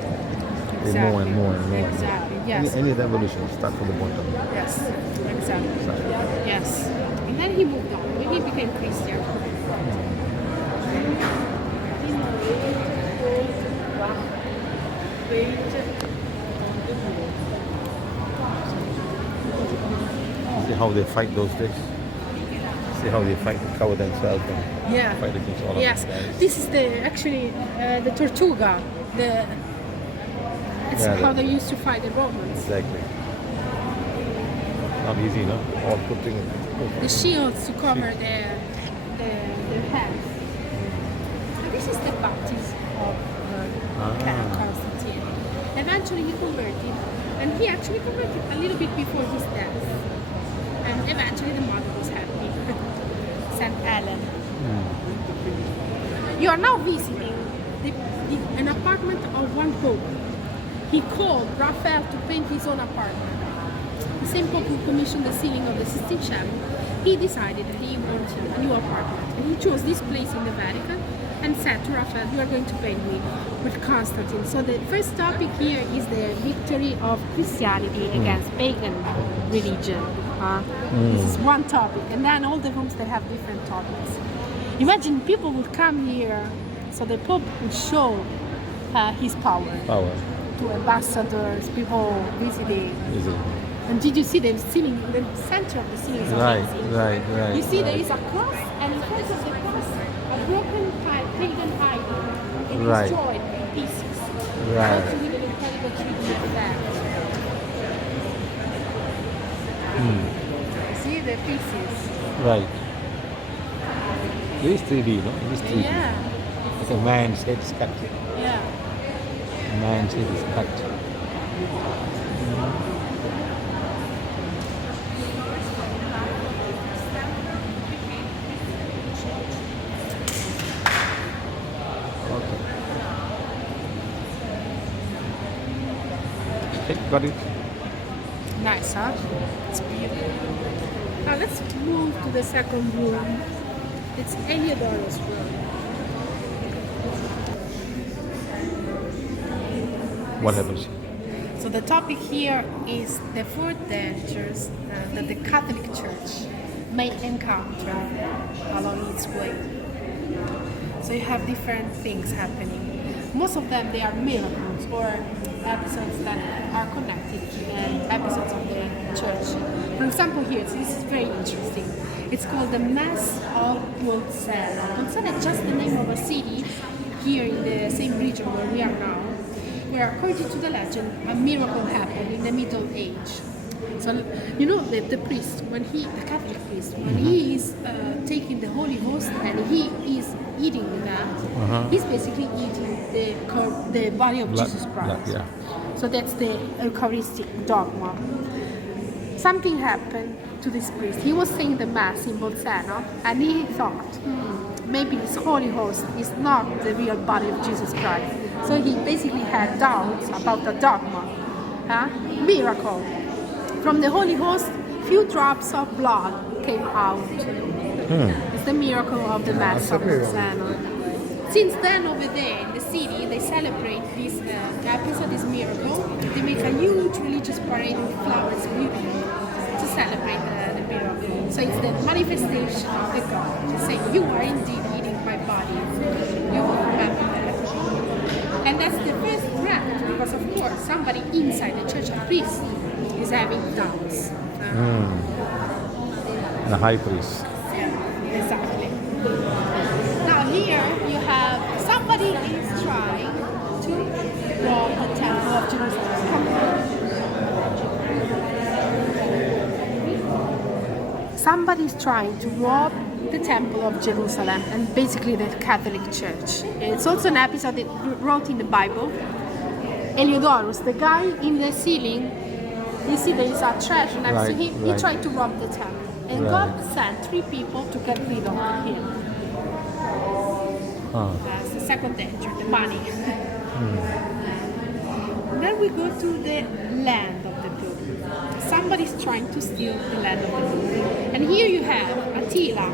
More and more and more. Exactly, yes. Any revolution start from the bottom. Yes, exactly. Yes. And then he moved on. When he became Christian. See how they fight those days? See how they fight to cover themselves and fight against all of Yes. these guys. This is the Tortuga. It's how they used to fight the Romans. Exactly. Not easy, no? All putting The shields to cover their heads. And this is the baptism of Constantine. Eventually he converted, and he actually converted a little bit before his death. And eventually the mother was happy. St. Helen. You are now visiting an apartment of one pope. He called Raphael to paint his own apartment. The same pope who commissioned the ceiling of the Sistine Chapel. He decided that he wanted a new apartment, and he chose this place in the Vatican and said to Raphael, "You are going to paint me with Constantine." So the first topic here is the victory of Christianity against pagan religion. This is one topic, and then all the rooms they have different topics. Imagine people would come here, so the Pope would show his power to ambassadors, people visiting. And did you see the ceiling? The center of the ceiling is amazing. Right. You see there is a cross, and in front of the cross, a broken pagan idol. It is destroyed in pieces. Right. That's really an incredible treatment of that. See the pieces? Right. It is 3D, no? It is 3D. Yeah. Like a man's head is cut. Yeah. A man's head is cut. Okay, got it. Nice, huh? It's beautiful. Now let's move to the second room. It's Eliodoro's room. What happens? So the topic here is the four dangers that the Catholic Church may encounter along its way. So you have different things happening. Most of them, they are miracles or episodes that are connected to the episodes of the church. For example, here, so this is very interesting. It's called the Mass of Bolsena. Bolsena is just the name of a city here in the same region where we are now, where according to the legend, a miracle happened in the Middle Age. So you know the priest, the Catholic priest, when he is taking the Holy Host and he is eating that, he's basically eating the body of Jesus Christ. Yeah. So that's the Eucharistic dogma. Something happened to this priest. He was saying the Mass in Bolzano, and he thought, maybe this Holy Host is not the real body of Jesus Christ. So he basically had doubts about the dogma. Miracle. From the Holy Host, few drops of blood came out. It's the miracle of the Mass of Bolzano. Since then, over there in the city, they celebrate this episode, this miracle. They make a huge religious parade with flowers, beautiful, to celebrate the miracle. So it's the manifestation of the God, saying, you are indeed eating my body. You will remember that. And that's the first threat, because of course, somebody inside the Church of Priests is having doubts. The high priest. Yeah, exactly. Now here you have somebody is trying to rob the Temple of Jerusalem. Somebody is trying to rob the Temple of Jerusalem and basically the Catholic Church. It's also an episode that wrote in the Bible. Heliodorus, the guy in the ceiling, you see there is a treasure next to him. He tried to rob the temple. And God sent 3 people to get rid of him. That's the second danger, the money. Then we go to the land of the Pope. Somebody's trying to steal the land of the Pope. And here you have Attila.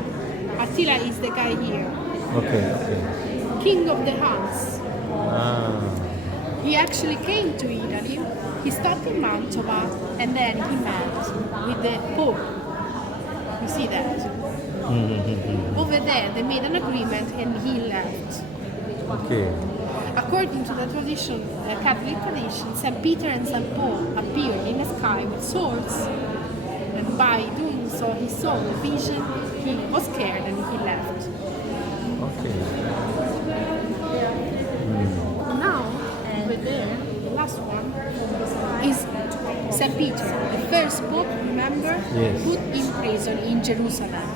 Attila is the guy here. Okay. King of the Huns. He actually came to Italy. He stopped in Mantova and then he met with the Pope. You see that? Over there, they made an agreement and he left. Okay. According to the tradition, the Catholic tradition, St. Peter and St. Paul appeared in the sky with swords, and by doing so, he saw the vision, he was scared and he left. Okay. Now, over there, the last one is St. Peter, the first pope, remember, put in prison in Jerusalem.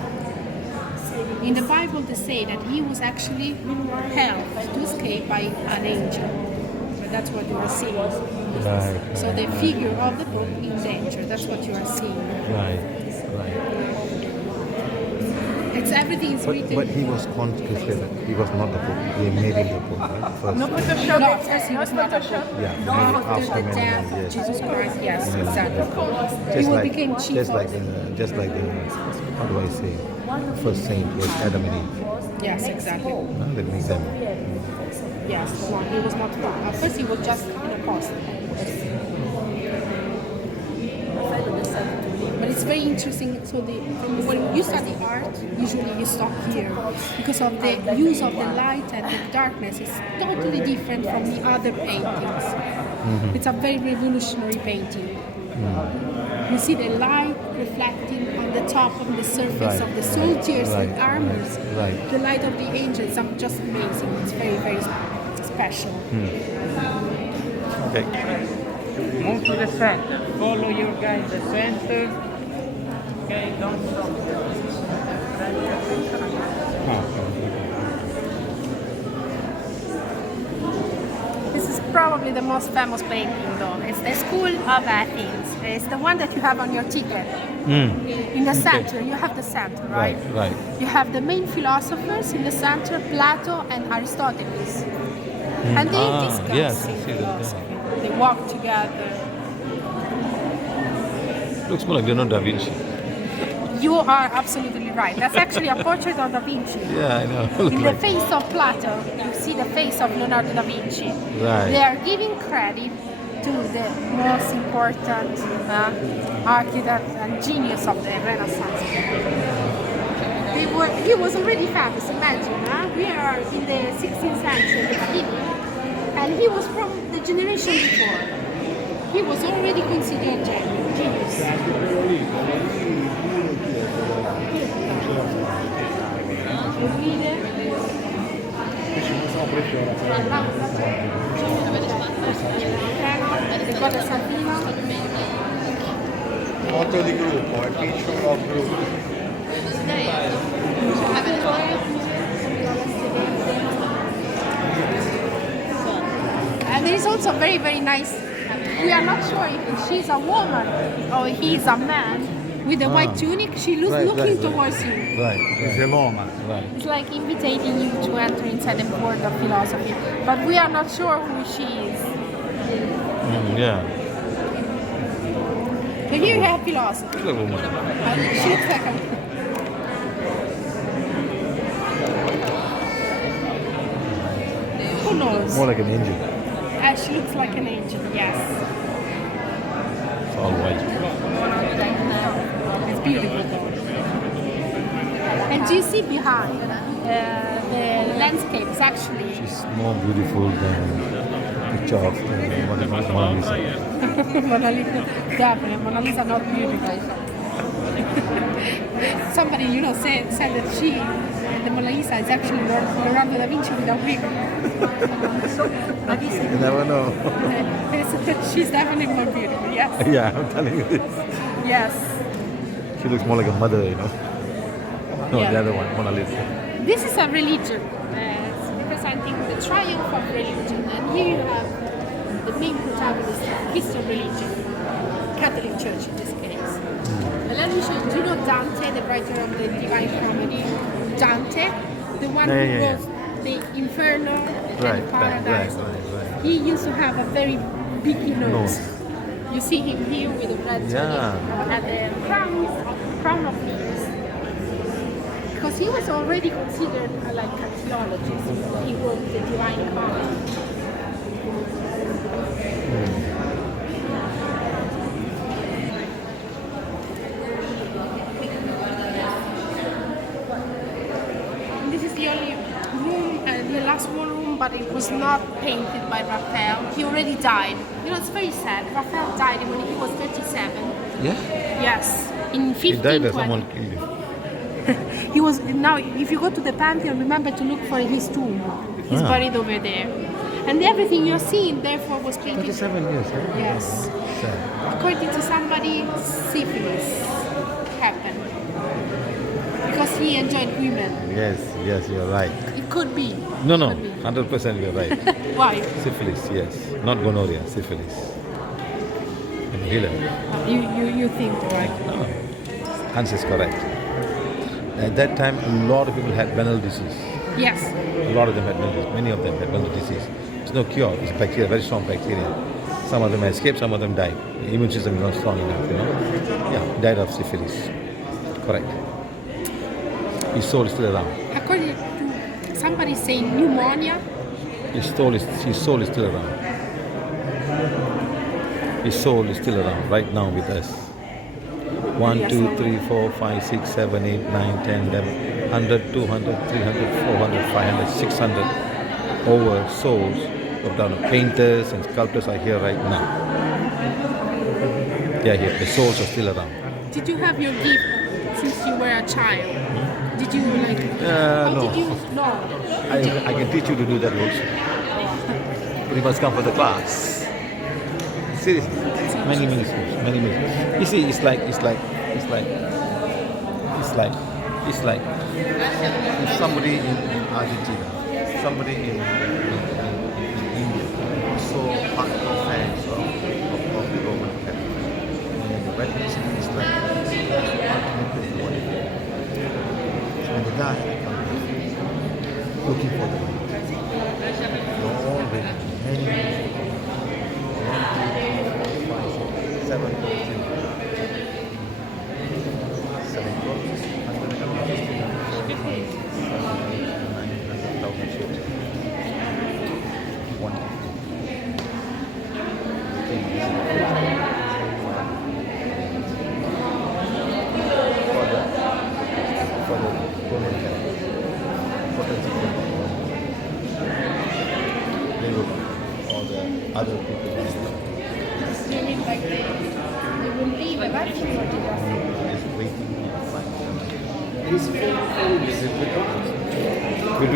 In the Bible, they say that he was actually helped to escape by an angel. But that's what you are seeing. Right. So the figure of the Pope in danger. That's what you are seeing. Right. It's everything is written. But he was consecrated. He was not the Pope. They made him the Pope, right? First. No, first he was not a Pope. Yeah. After the death of Jesus Christ, yes, exactly. He became chief. Just like how do I say? First saint was Adam and Eve. Yes, exactly. That makes them. Yes, no, he was not Pope. At first he was just an apostle. But it's very interesting. So when you study art, usually you stop here because of the use of the light and the darkness is totally different from the other paintings. It's a very revolutionary painting. You see the light reflecting on the top of the surface of the soldiers with armors. The light of the angels are just amazing. It's very, very special. Okay. Move to the center. Follow your guide the center. Okay, don't stop. This is probably the most famous painting though. It's the School of Athens. It's the one that you have on your ticket. In the center, you have the center, right? Right. You have the main philosophers in the center, Plato and Aristoteles. And they discuss philosophy. They walk together. Looks more like Leonardo da Vinci. You are absolutely right. That's actually a portrait of Da Vinci. Yeah, I know. In the face of Plato, you see the face of Leonardo da Vinci. Right. They are giving credit to the most important architect and genius of the Renaissance. He was already famous, imagine. We are in the 16th century, the beginning, and he was from the generation before. He was already considered genius. Foto di gruppo, a picture of group. And it's also very, very nice. We are not sure if she's a woman or he's a man with a white tunic. She looks looking towards you. Right. It's a woman. Right. It's like inviting you to enter inside the world of philosophy. But we are not sure who she is. Yeah. So here you have philosophy. She's a woman. She looks like a... Who knows? More like an angel. She looks like an angel, yes. It's all white. It's beautiful though. And do you see behind the landscape is actually... She's more beautiful than the picture of Mona Lisa. Mona Lisa, definitely. Mona Lisa not beautiful. Somebody, said that the Mona Lisa is actually Leonardo da Vinci with a wig. You never know. She's definitely more beautiful, yes. Yeah, I'm telling you this. Yes. She looks more like a mother, No, Yeah. the other one, Mona Lisa. This is a religion. It's representing the triumph of religion. And here you have the main protagonist of Christian religion, Catholic Church in this case. And let me show you, do you know Dante, the writer of the Divine Comedy? Dante, the one who wrote the Inferno and the Paradise. Right. He used to have a very big nose. You see him here with a red tunic and the crown of thieves. Because he was already considered like a theologist when he wrote the Divine Comedy. This is the only room, the last one room, but it was not painted by Raphael. He already died. It's very sad. Raphael died when he was 37. Yeah? Yes, in 1520. He died or someone killed him? He was now. If you go to the Pantheon, remember to look for his tomb. He's buried over there, and everything you're seeing, therefore, was painted. 37 years. Huh? Yes. Sad. According to somebody, syphilis happened because he enjoyed women. Yes, you're right. It could be. No, Could be. 100% you're right. Why? Syphilis, yes. Not gonorrhea, syphilis. And healer. You think right? No. Hans is correct. At that time, a lot of people had venal disease. Yes. A lot of them had venal disease. Many of them had venal disease. There's no cure. It's bacteria, very strong bacteria. Some of them escaped, some of them died. The immune system is not strong enough, Yeah, died of syphilis. Correct. His soul is still around. According to somebody saying pneumonia. His soul is still around. His soul is still around right now with us. 1, 2, 3, 4, 5, 6, 7, 8, 9, 10, 11, 100, 200, 300, 400, 500, 600 over souls of down painters and sculptors are here right now. They are here. The souls are still around. Did you have your gift since you were a child? Did you No. No. I can teach you to do that also. But you must come for the class. Seriously, many schools, many. You see, it's like if somebody in Argentina, somebody in India, so hardcore fans of the Roman Catholic, and the Vatican City is like ultimately wonderful. When they die, they come here, looking for them. They're all ready, many. 7 other people. You mean like they will leave eventually?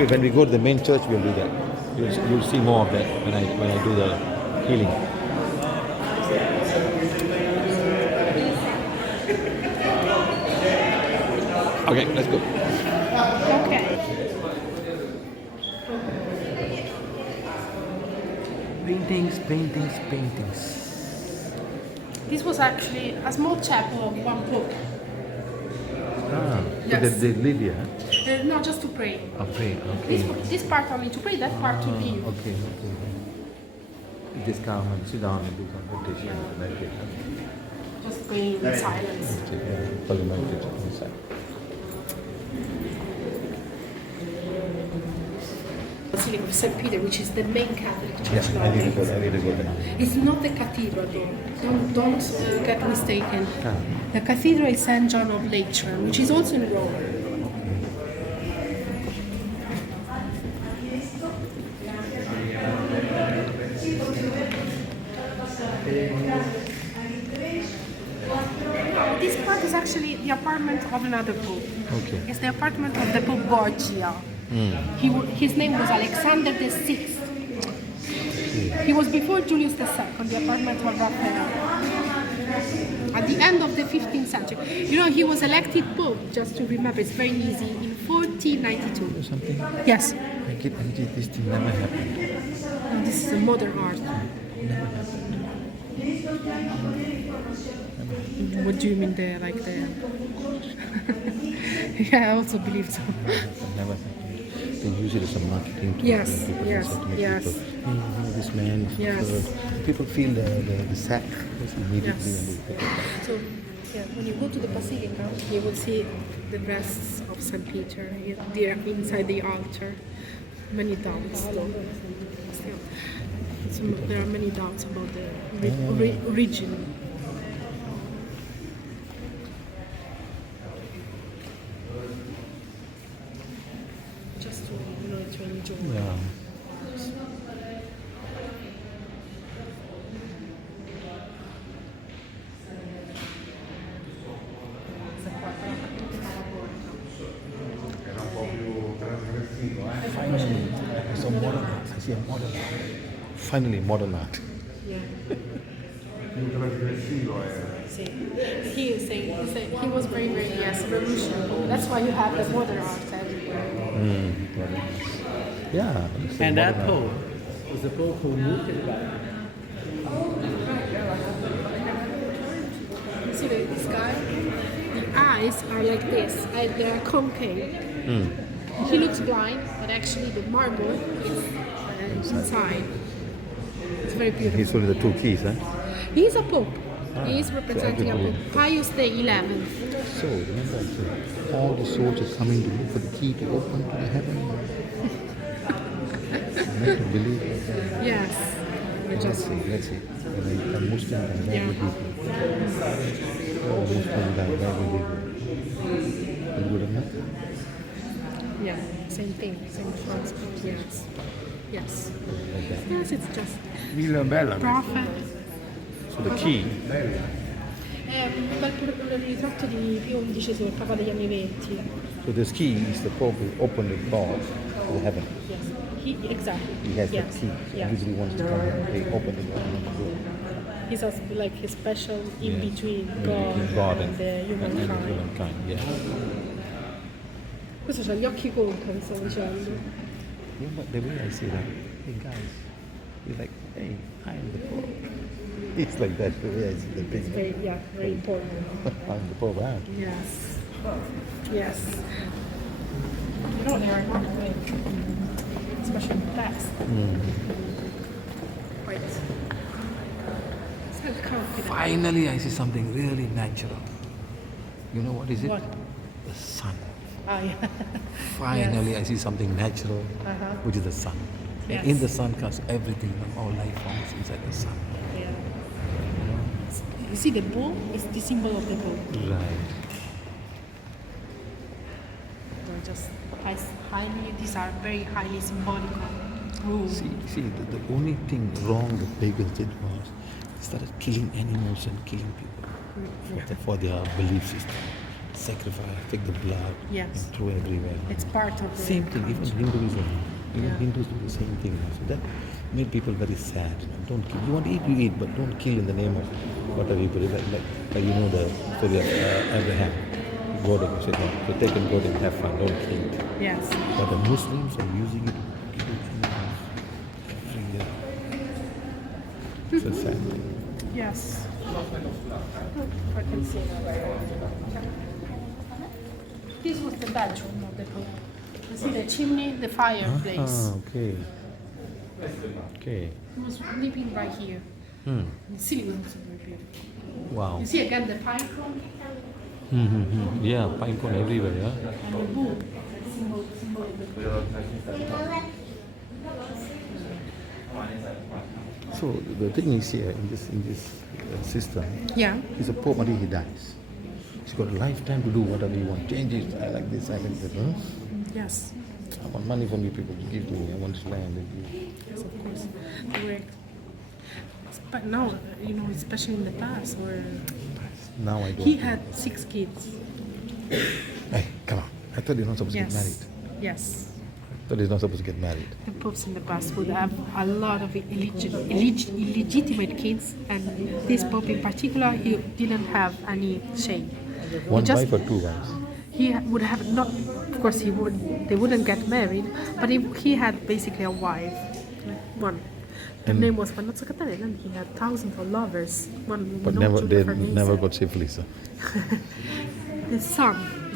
When we go to the main church, we'll do that. You'll see more of that when I do the healing. Okay, let's go. Okay. Paintings. This was actually a small chapel of one pope. Ah, Yes. so they live here? No, just to pray. Okay, okay. This part only to pray, that part to live. Okay. Just come and sit down and do some meditation and meditate. Just praying in silence. For the meditation inside. Basilica of St. Peter, which is the main Catholic church Yeah, I need to go there. It's not the cathedral though. Don't get mistaken. Ah. The cathedral is St. John of Lateran, which is also in Rome. This part is actually the apartment of another pope. Okay. It's the apartment of the Pope Borgia. His name was Alexander VI. He was before Julius II, the apartment of Raphael. At the end of the 15th century. You know, he was elected Pope, just to remember, it's very easy, in 1492. Something? Yes. This thing never happened. This is a modern art. Never happened. What do you mean there, like the... Yeah, I also believe so. Never happened. They use it as a marketing tool. Yes, and people yes, decide to make yes. people, "Hey, you know, this man is Yes. good." People feel the sack immediately Yes. and they pick it up. So, yeah, when you go to the Basilica, you will see the breasts of St. Peter. They are inside the altar. Many doubts, though. Still, there are many doubts about the origin. Just to enjoy. Yeah. Finally, it's a modern art. I see a modern art. Finally, modern art. Yeah. See, he is saying he was very, very revolutionary. That's why you have the modern art everywhere. Yeah. it's a And that modern art. pope was the pope who moved it back. You see this guy? The eyes are like this. They are concave. He looks blind, but actually the marble is inside. It's very beautiful. He's only the two keys, huh? He is a pope. He is representing a everybody- pope. Pius XI. So, remember, I said, all the soldiers coming to look for the key to open to the heaven. I need to believe it. Yes. We just Let's see. A Muslim guy, where Yeah. would he go? A Muslim guy, where would he go? He would have met. yeah, same thing. Same Francisco. Yes. Yes. Like that. Yes, it's just Villa Bella. prophet. So the key, È un bel ritratto di Pio XI, il Papa degli anni 20. so this key is the Pope who opened the doors to the heaven. Yes. Exactly. He has yes. that key. So Yeah. usually wants to come and they open it and go. He's also like a special in Yeah. between Between God God and the and humankind. humankind, yeah. Questo c'ha gli occhi contro, mi stavo dicendo. Yeah, but the way I see that, hey guys, he's like, hey, I'm the Pope. It's like that, the way I see the It's thing. very important. I'm the Pope, huh? Yes. Yes. You know, they are not very, especially fast. Quite. It's very confident. Finally, I see something really natural. You know what is it? What? The sun. Ah, yeah. Finally, I see something natural, which is the sun. Yes. And in the sun comes everything, all life forms inside the sun. Yeah. You see, the bull is the symbol of the bull. Right. They're just highly, these are very highly symbolical rules. See, the only thing wrong the pagans did was they started killing animals and killing people for their belief system. Sacrifice, take the blood, Yes. and throw everywhere. It's part of the Same thing, even Hinduism. Even Yeah. Hindus do the same thing. So that made people very sad. Don't kill. You want to eat, you eat, but don't kill in the name of whatever you put it. Like you know the story of Abraham. He go there, sit down. So they can go there and have fun, don't think. Yes. But the Muslims are using it every year. It's a sad thing. Yes. I can see that. This was the bedroom of the Pope. You see the chimney, the fireplace. Okay. Okay. He was living right here. The ceiling was also very beautiful. Wow. You see again the pine cone Yeah, pine cone everywhere, yeah? and the bull. So the thing is here in this system, Yeah. he's a pope until he dies. He's got a lifetime to do whatever he wants. Change it. I like this. I like that. Huh? Yes. I want money from you people to give to me. I want this land. Yes, of course. Correct. But now, especially in the past, where Now I don't. he had 6 kids. Hey, come on. I thought you're not supposed to get Yes. married. Yes. I thought he's not supposed to get married. The popes in the past would have a lot of illegitimate kids, and this pope in particular, he didn't have any shame. One just- wife or 2 wives? He would have not, of course, they wouldn't get married, but he had basically a wife, one. Her name was Vanessa Catarina, and he had thousands of lovers. But they never got syphilis. The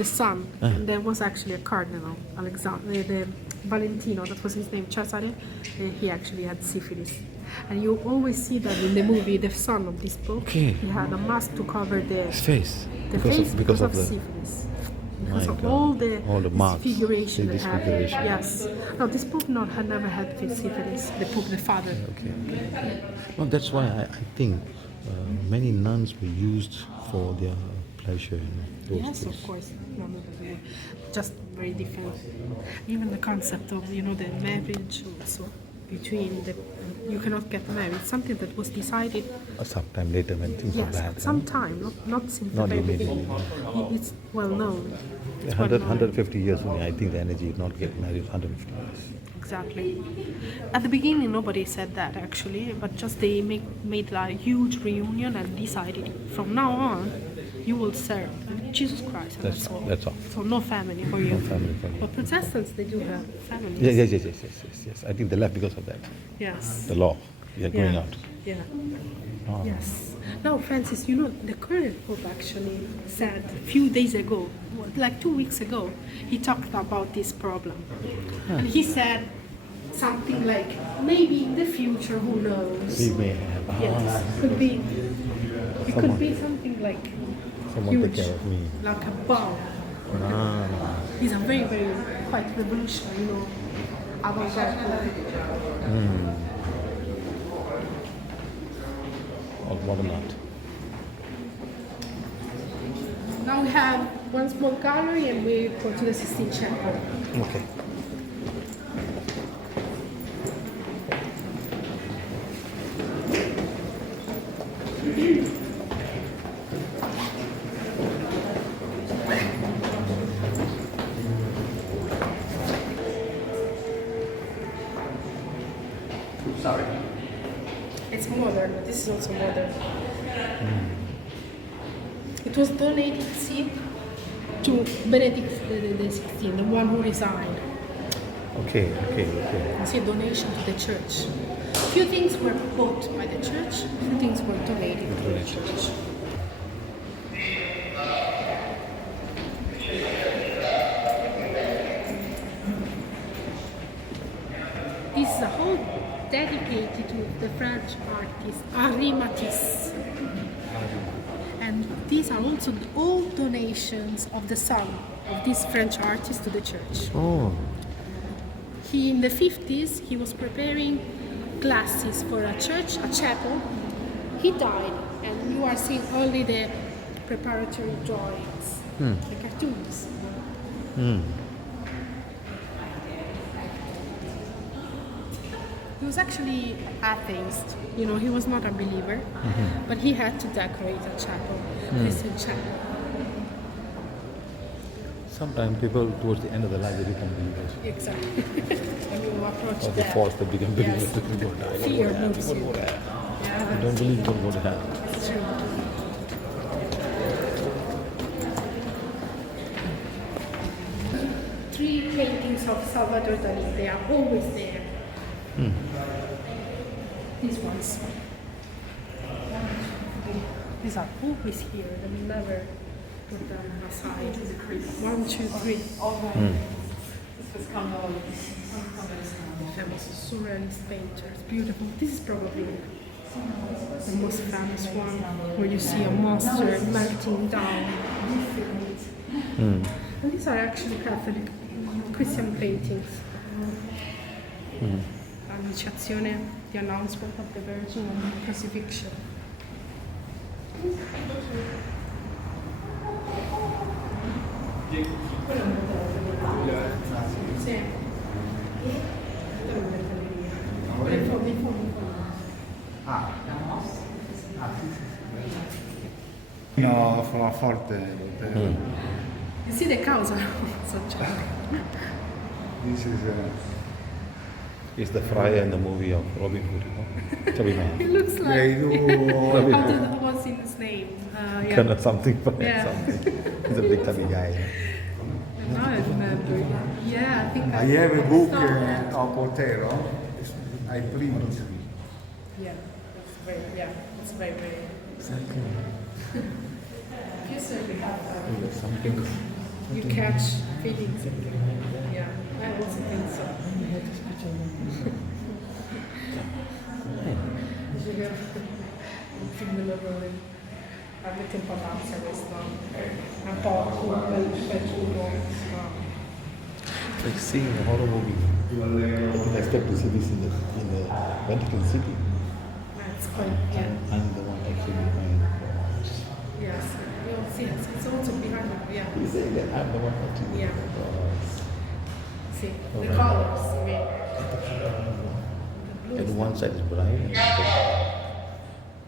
son, and there was actually a cardinal, Alexander, the Valentino, that was his name, Cesare, he actually had syphilis. And you always see that in the movie, the son of this pope, Okay. he had a mask to cover His face. the Because face because of the. syphilis. Because My of God. all the marks. disfiguration The that happened. disfiguration. Yes. No, this pope had never had syphilis. The pope, the father. Okay. Well, that's why I think many nuns were used for their pleasure. Those Yes, days. of course. No, just very different. Even the concept of the marriage also between you cannot get married. Something that was decided. Sometime later when things are Yes, bad. sometime, not since the Not very immediately. beginning. It's well known. It's 100, well known. 150 years only. I think the energy is not get married 150 years. Exactly. At the beginning, nobody said that actually, but just they made a huge reunion and decided from now on, you will serve Jesus Christ. And That's all. So no family for you. No family for you. But Protestants, they do have families. Yes. I think they left because of that. Yes. The law. They're going Yeah. out. Yeah. Oh. Yes. Now, Francis, the current Pope actually said a few days ago, like 2 weeks ago, he talked about this problem. And he said something like, maybe in the future, who knows? We may have. Yes, it could be something like Someone huge, take care of me. like a bomb. He's a very, very quite revolutionary, avant-garde. Or what not. Now we have one small gallery and we go to the Sistine Chapel. Okay. It's modern, but this is also modern. It was donated, see, to Benedict XVI, the one who resigned. Okay. You see, donation to the church. Few things were bought by the church, few things were donated to the church. This is a whole dedicated to the French artist Henri Matisse. And these are also all donations of the son of this French artist to the church. Oh. He, in the 50s, he was preparing classes for a church, a chapel. He died, and you are seeing only the preparatory drawings, the cartoons. He was actually atheist, he was not a believer, but he had to decorate a chapel, Christian chapel. Sometimes people towards the end of their life they become believers. Exactly. When you approach Or they death. force they become believers. Yes. They can go die. Fear moves you. You don't believe you don't go to hell. It's true. 3 paintings of Salvador Dali. They are always there. These ones. These are always here. They never put them aside. 1, 2, 3. Famous surrealist painters. Beautiful. This is probably the most famous one, where you see a monster melting down. And these are actually Catholic Christian paintings. Annunciazione, the announcement of the Virgin and the crucifixion. Sì. No, fa forte. You see the causa? This is It's the friar in the movie of Robin Hood, you know? Chubby man. It looks like. they do. What's in his name? Yeah. Kind of something, friar Yeah. something. He's a big chubby guy. Now I remember. Yeah, I think I have a book saw- of Otero. I print. Yeah, it's very. You certainly have Something. you catch feelings. Yeah, I also think so. Un film dell'orrore. Avete un po' d'ansia questo, un po' Like seeing a horror movie. I didn't expect to see this in the Vatican City. That's quite, yeah. I'm the one actually behind. Yes, you'll see it's also behind it, yeah. You say that I'm the one actually. Yeah. See, the colors, I mean. The And blues. one side is bright, and the other side,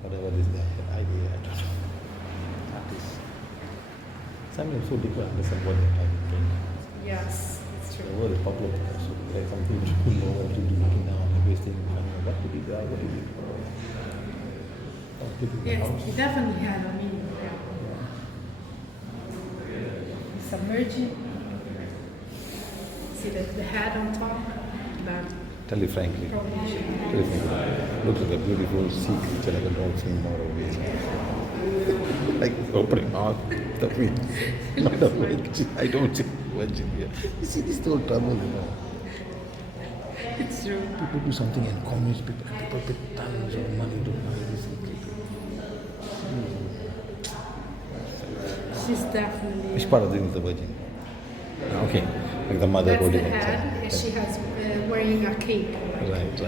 whatever is the idea, I don't know. Artists. Something so different, understand what they're trying to paint. Yes, it's The true. world is popular, so like some people who know what to do, looking down and wasting money, what to do there, what to do there. Some people in the Yes, house. he definitely had a meaning. Yeah. Submerging. See the head on top? That Tell you frankly, probably should be. tell you frankly, looks like a beautiful sea creature, like a dolphin or a whale. Like opening mouth, the wheel. Not a virgin. I don't see virgin here. You see, this whole trouble, you know. It's true. People do something and communist people pay tons of money to buy this. She's definitely. Which part of this is the virgin? Okay, like the mother That's the holding a head, child. and she has wearing a cape. Right.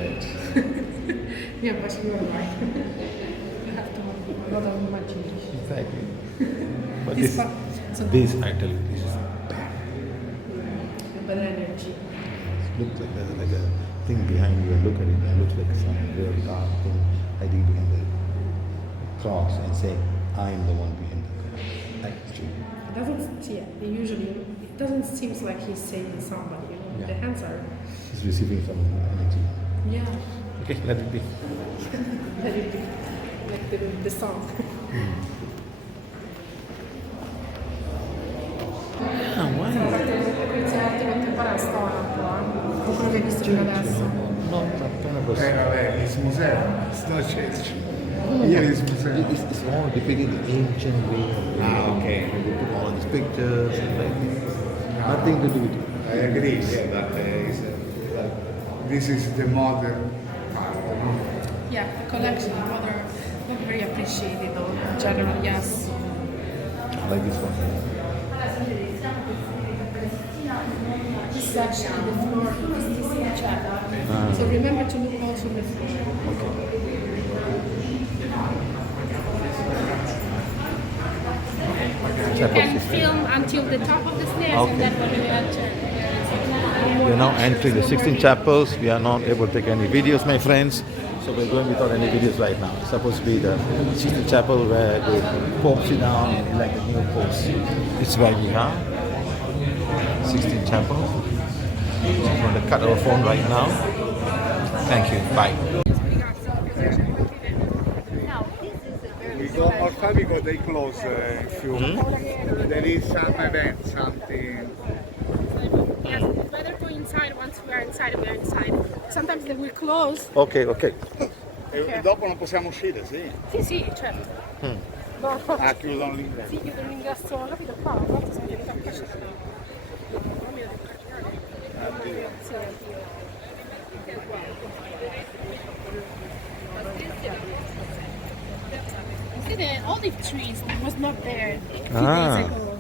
Yeah, but you are right. You have to have a lot of imagination. Exactly. But This this, part- so- this I tell you, this is bad. But energy. It looks like there's like a thing behind you, and look at it, and it looks like some real dark thing hiding behind the cross and saying, I am the one behind the cross. Actually. It doesn't. Yeah. It doesn't seem like he's saving somebody. You know? Yeah. The hands are. He's receiving some energy. Yeah. Okay, let it be. Let it be. Like the song. Ah, why? Iniziate a imparare storia un po', con quello che hai visto fino adesso. Not appena così. Vabbè, it's museum, it's not church. Here is museum. It's all depicting the ancient way of living. Okay. And they put all these pictures and like nothing to do with it. I agree, yeah, but this is the modern part. No? Yeah, the collection, not very appreciated though, in general, yes. I like this one. This is actually the floor of the Sistine Chapel. So remember to look also the floor. You can film until the top of the stairs Okay. and then when you enter. We are now entering the Sistine Chapels. We are not able to take any videos, my friends. So we're going without any videos right now. It's supposed to be the Sistine Chapel where the Pope sit down and elect a new Pope. It's where we are. Sistine Chapel. I'm going to cut our phone right now. Thank you. Bye. We go more far because they close if you. There is some event, something. Yes, we are inside, we are inside. Sometimes they will close. Okay, okay. E dopo non possiamo uscire, sì. Sì, certo. No. Ah, chiudono l'ingresso. Sì, chiudono l'ingresso, capito? Qua, a volte sono venuta a cacciare. Mamma mia, devo caricare. Mamma mia, sì, see the olive trees was not there a few days ago.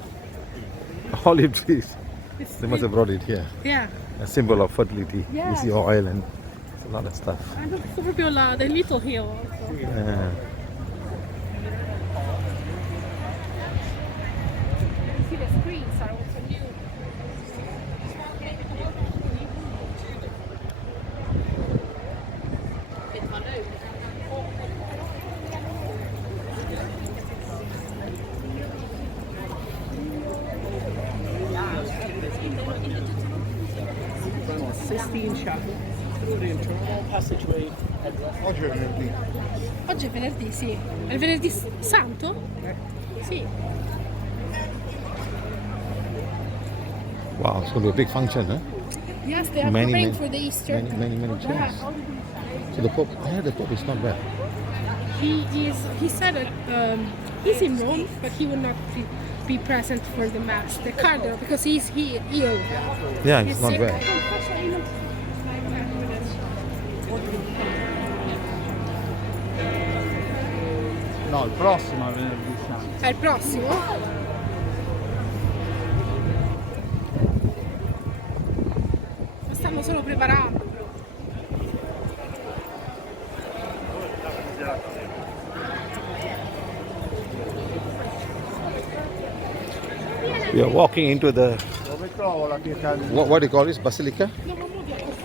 Olive trees. It's They must have brought it here. Yeah. A symbol of fertility. Yes. You see oil and a lot of stuff. I don't know, proprio the little hill also. Yeah. See the screens are also new. Sistine Chapel. Through the internal passageway address. Oggi è venerdì. Oggi è venerdì, sì. È il venerdì santo? Sì. Wow, it's going to be a big function, huh? Yes, they are Many, preparing many- for the Easter. Many chairs. So the Pope, I heard the Pope is not well. He said that he's in Rome, but he will not be present for the Mass. The Cardinal, because he's ill. Yeah, he's not sick. well. No, il prossimo è venerdì santo. È il prossimo? Lo stanno solo preparando. We are walking into the, Dove trovo la pietra di... what do you call this, Basilica?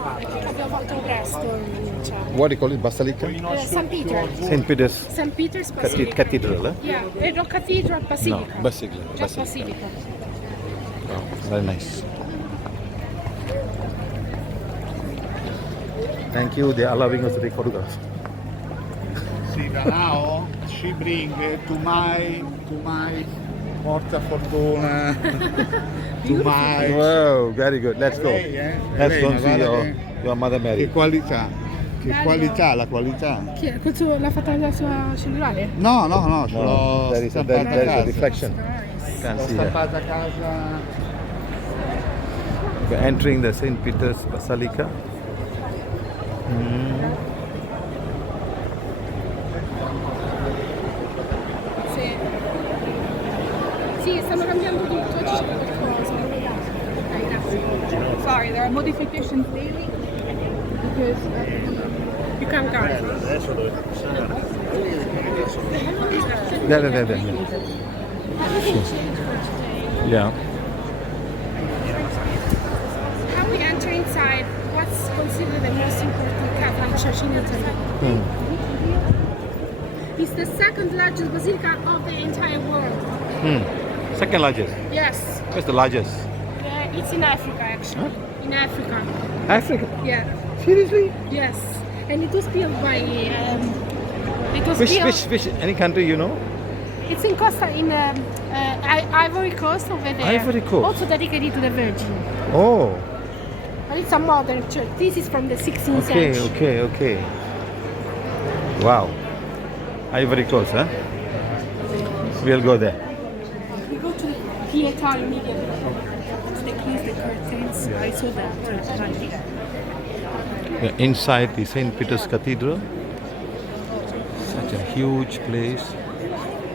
Abbiamo fatto presto. Cioè. What do you call it, Basilica? St. Peter. St. Peter's St. Peter's Basilica. Cathedral, eh? Yeah, not Cathedral, Basilica. No, Basilica. Just Basilica. Oh, very nice. Thank you, they are allowing us to take photographs. Sì, da now she bring to my porta fortuna, to my... Wow, very good. Let's go. Lei, Let's go and Elena, see guarda your Mother Mary. Che qualità, che Bello. qualità, la qualità. Chi è? L'ha fatta nella sua cellulare? No, ce l'ho No, there is a stampata a casa. reflection. Can't L'ho see that. stampata a casa. We're entering the St. Peter's Basilica. Sì. Sì, stanno cambiando tutto, c'è qualcosa. Ok, grazie. Sorry, there are modifications daily because you can't come. Adesso dove passare? There. Yeah. How we enter inside what's considered the most important Catholic church in Italy. It's the second largest basilica of the entire world. Second largest. Yes. Where's the largest? It's in Africa actually. In Africa. Africa. Yeah. Seriously? Yes. And it was built by Which any country you know? It's in Ivory Coast over there. Ivory Coast. Also dedicated to the Virgin. Oh. But it's a modern church. This is from the 16th century. Okay. Wow. Ivory Coast, huh? We'll go there. We go to Pietà immediately. They close the curtains. I saw that. We're inside the St. Peter's Cathedral. Such a huge place.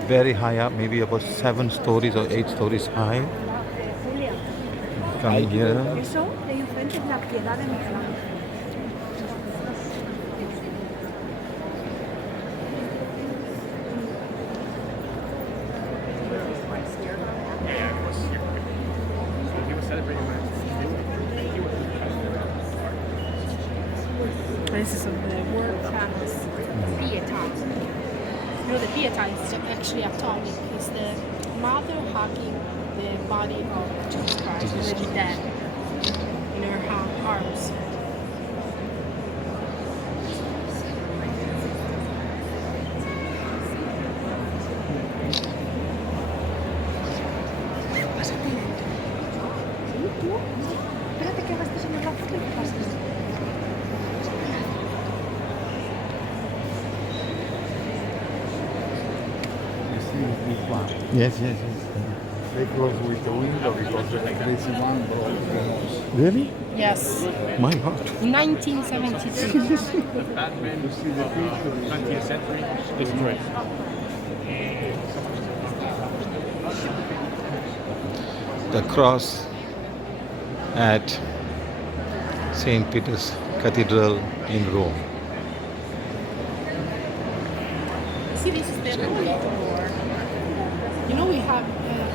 Very high up, maybe about 7 stories or 8 stories high. Come here. Eso es enfrente de la piedad de Michelangelo. This is the world famous Pietà. You know, the Pietà is actually atomic. It's the mother hugging the body of Jesus Christ, already dead, in her arms. Espérate que hagas en la foto y pasas. Yes, yes, yes. They close with the window because the crazy one broke the nose. Really? Yes. My God. 1972. You see the picture? 20th century destroyed. The cross at St. Peter's Cathedral in Rome. See, this is the door. You know, we have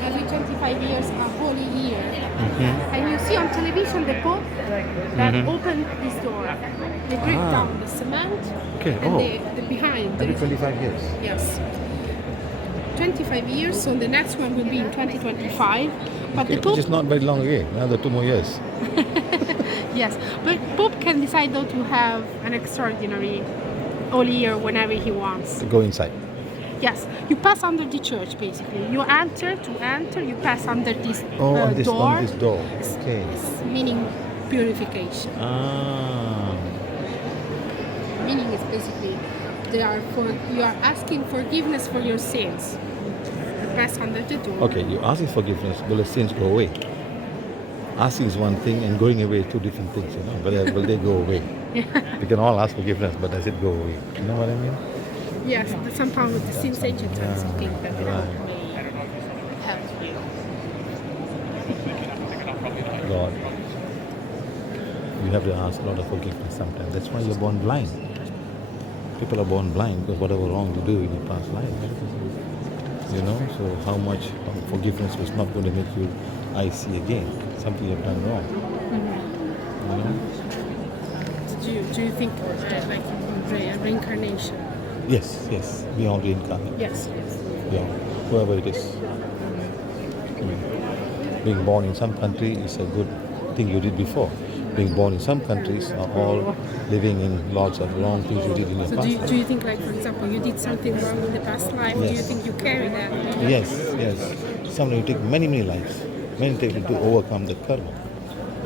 every 25 years a holy year. And you see on television the Pope that opened this door. They break down the cement Okay, and the behind. Every 25 years. Yes. 25 years, so the next one will be in 2025. But Okay, the Pope, which is not very long away, another 2 more years. yes, but Pope can decide though to have an extraordinary holy year whenever he wants. To go inside. Yes, you pass under the church basically. You enter, you pass under this On this door. door. Okay. It's meaning purification. Meaning is basically you are asking forgiveness for your sins. You pass under the door. Okay, you asking forgiveness, will the sins go away? Asking is one thing and going away is two different things, you know. But will they go away? We can all ask forgiveness, but does it go away? You know what I mean? Yes, but somehow with the sin agent tends to think that Right. may help you. Lord, you have to ask a lot of forgiveness sometimes. That's why you're born blind. People are born blind because whatever wrong you do in your past life. You know, so how much forgiveness was not going to make you I see again. Something you've done wrong. You know? Do you think like reincarnation? Yes, yes. We all reincarnate. Yes. Yeah, whoever it is. I mean, being born in some country is a good thing you did before. Being born in some countries are all living in lots of wrong things you did in your So past. do you think, like, for example, you did something wrong in the past life? Do you Yes. think you carry that? Yes, yes. Sometimes you take many, many lives. Many things to overcome the karma.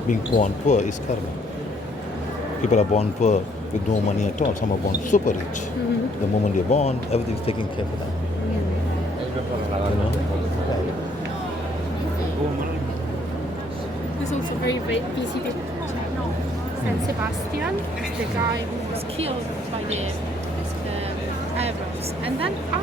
Being born poor is karma. People are born poor with no money at all. Some are born super rich. The moment you're born, everything's taken care of them. You know? This is also very visited. Saint Sebastian, the guy who was killed by the arrows. And then I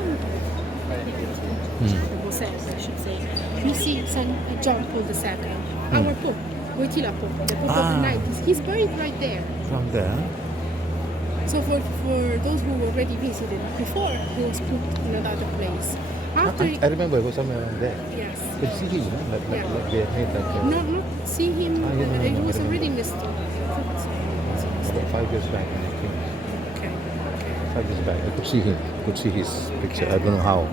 should say, we see Saint John Paul II, our Pope, Wojtyla Pope, the Pope of the 90s. He's buried right there. From there, So for those who already visited before, he was put in another place. After I remember it was somewhere around there. yes. You could see him, you know, like they had made like No, see him. no, It no, was I already missed. about 5 years back when I came. Okay. 5 years back, I could see him. I could see his picture. I don't know how.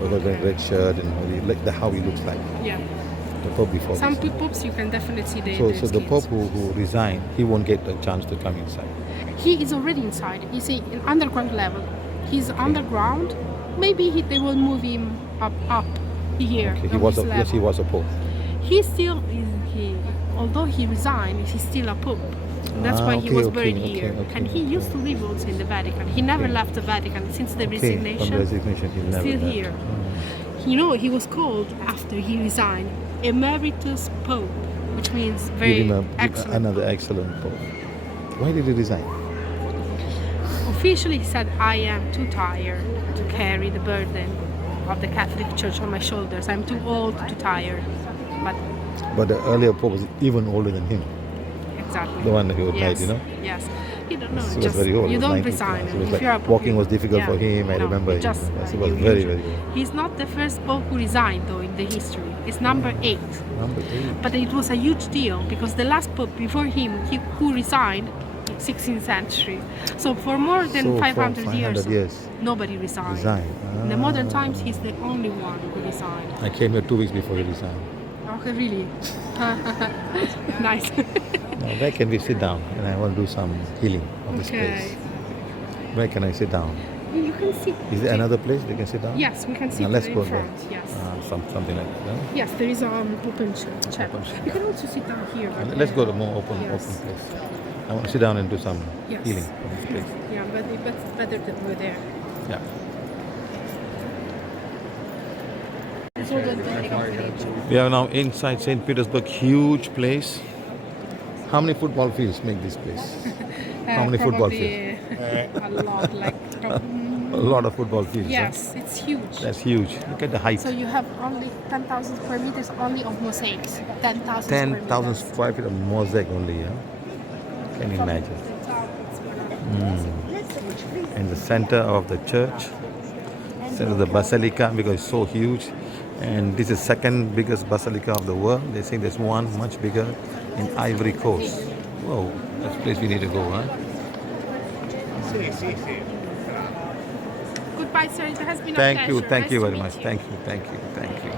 But wearing red shirt and how he looks like. Yeah. The Pope before. Some this. popes you can definitely see the. So the skins. Pope who resigned, he won't get a chance to come inside. He is already inside. He's in underground level. He's underground. Maybe they will move him up here. Okay, on this yes, he level. was a Pope. He still is. Although he resigned, he's still a Pope. That's why he was buried here. And he used to live also in the Vatican. He never left the Vatican since the resignation. From the resignation, he never Still left. here. You know, he was called after he resigned Emeritus Pope, which means very Give him excellent. another excellent Pope. Why did he resign? Officially, he said, "I am too tired to carry the burden of the Catholic Church on my shoulders. I'm too old, too tired." But the earlier Pope was even older than him. Exactly. The one who died, you know? Yes. You don't know. He was Just, very old. you don't 90. resign. He was If like, you're a Pope, walking was difficult for him. I remember him. Just, Yes, he was you very, usually- very old. He's not the first Pope who resigned, though, in the history. It's number 8. Number 8. But it was a huge deal because the last Pope before him, who resigned, 16th century. So for more than So, 500 for 500 years. nobody resigned. Resigned. In the modern times, he's the only one who resigned. I came here 2 weeks before he resigned. Okay, really? Nice. Now, where can we sit down? And I want to do some healing of this place. Where can I sit down? You can sit. Is there another place we can sit down? Yes, we can sit Now, let's in go front. there. Yes. Something like that. No? Yes, there is open chapel. You can also sit down here. but, Let's go to more open yes. place. I want to sit down and do some Yes. healing of this place. Yeah, but it's better that we're there. Yeah. We are now inside St. Petersburg, huge place. How many football fields make this place? How many football fields? A lot, like A lot of football fields. huh? yes, it's huge. That's huge. Look at the height. So you have only 10,000 square meters only of mosaics. 10,000 square 10,000 meters. square feet of mosaic only, yeah? Can you imagine? In the center of the church, center of the Basilica, because it's so huge. And this is second biggest Basilica of the world. They say there's one much bigger in Ivory Coast. Whoa, that's a place we need to go, huh? Goodbye, sir. It has been a Thank pleasure. you, thank Nice you to very meet much. you. Thank you, thank you, thank you.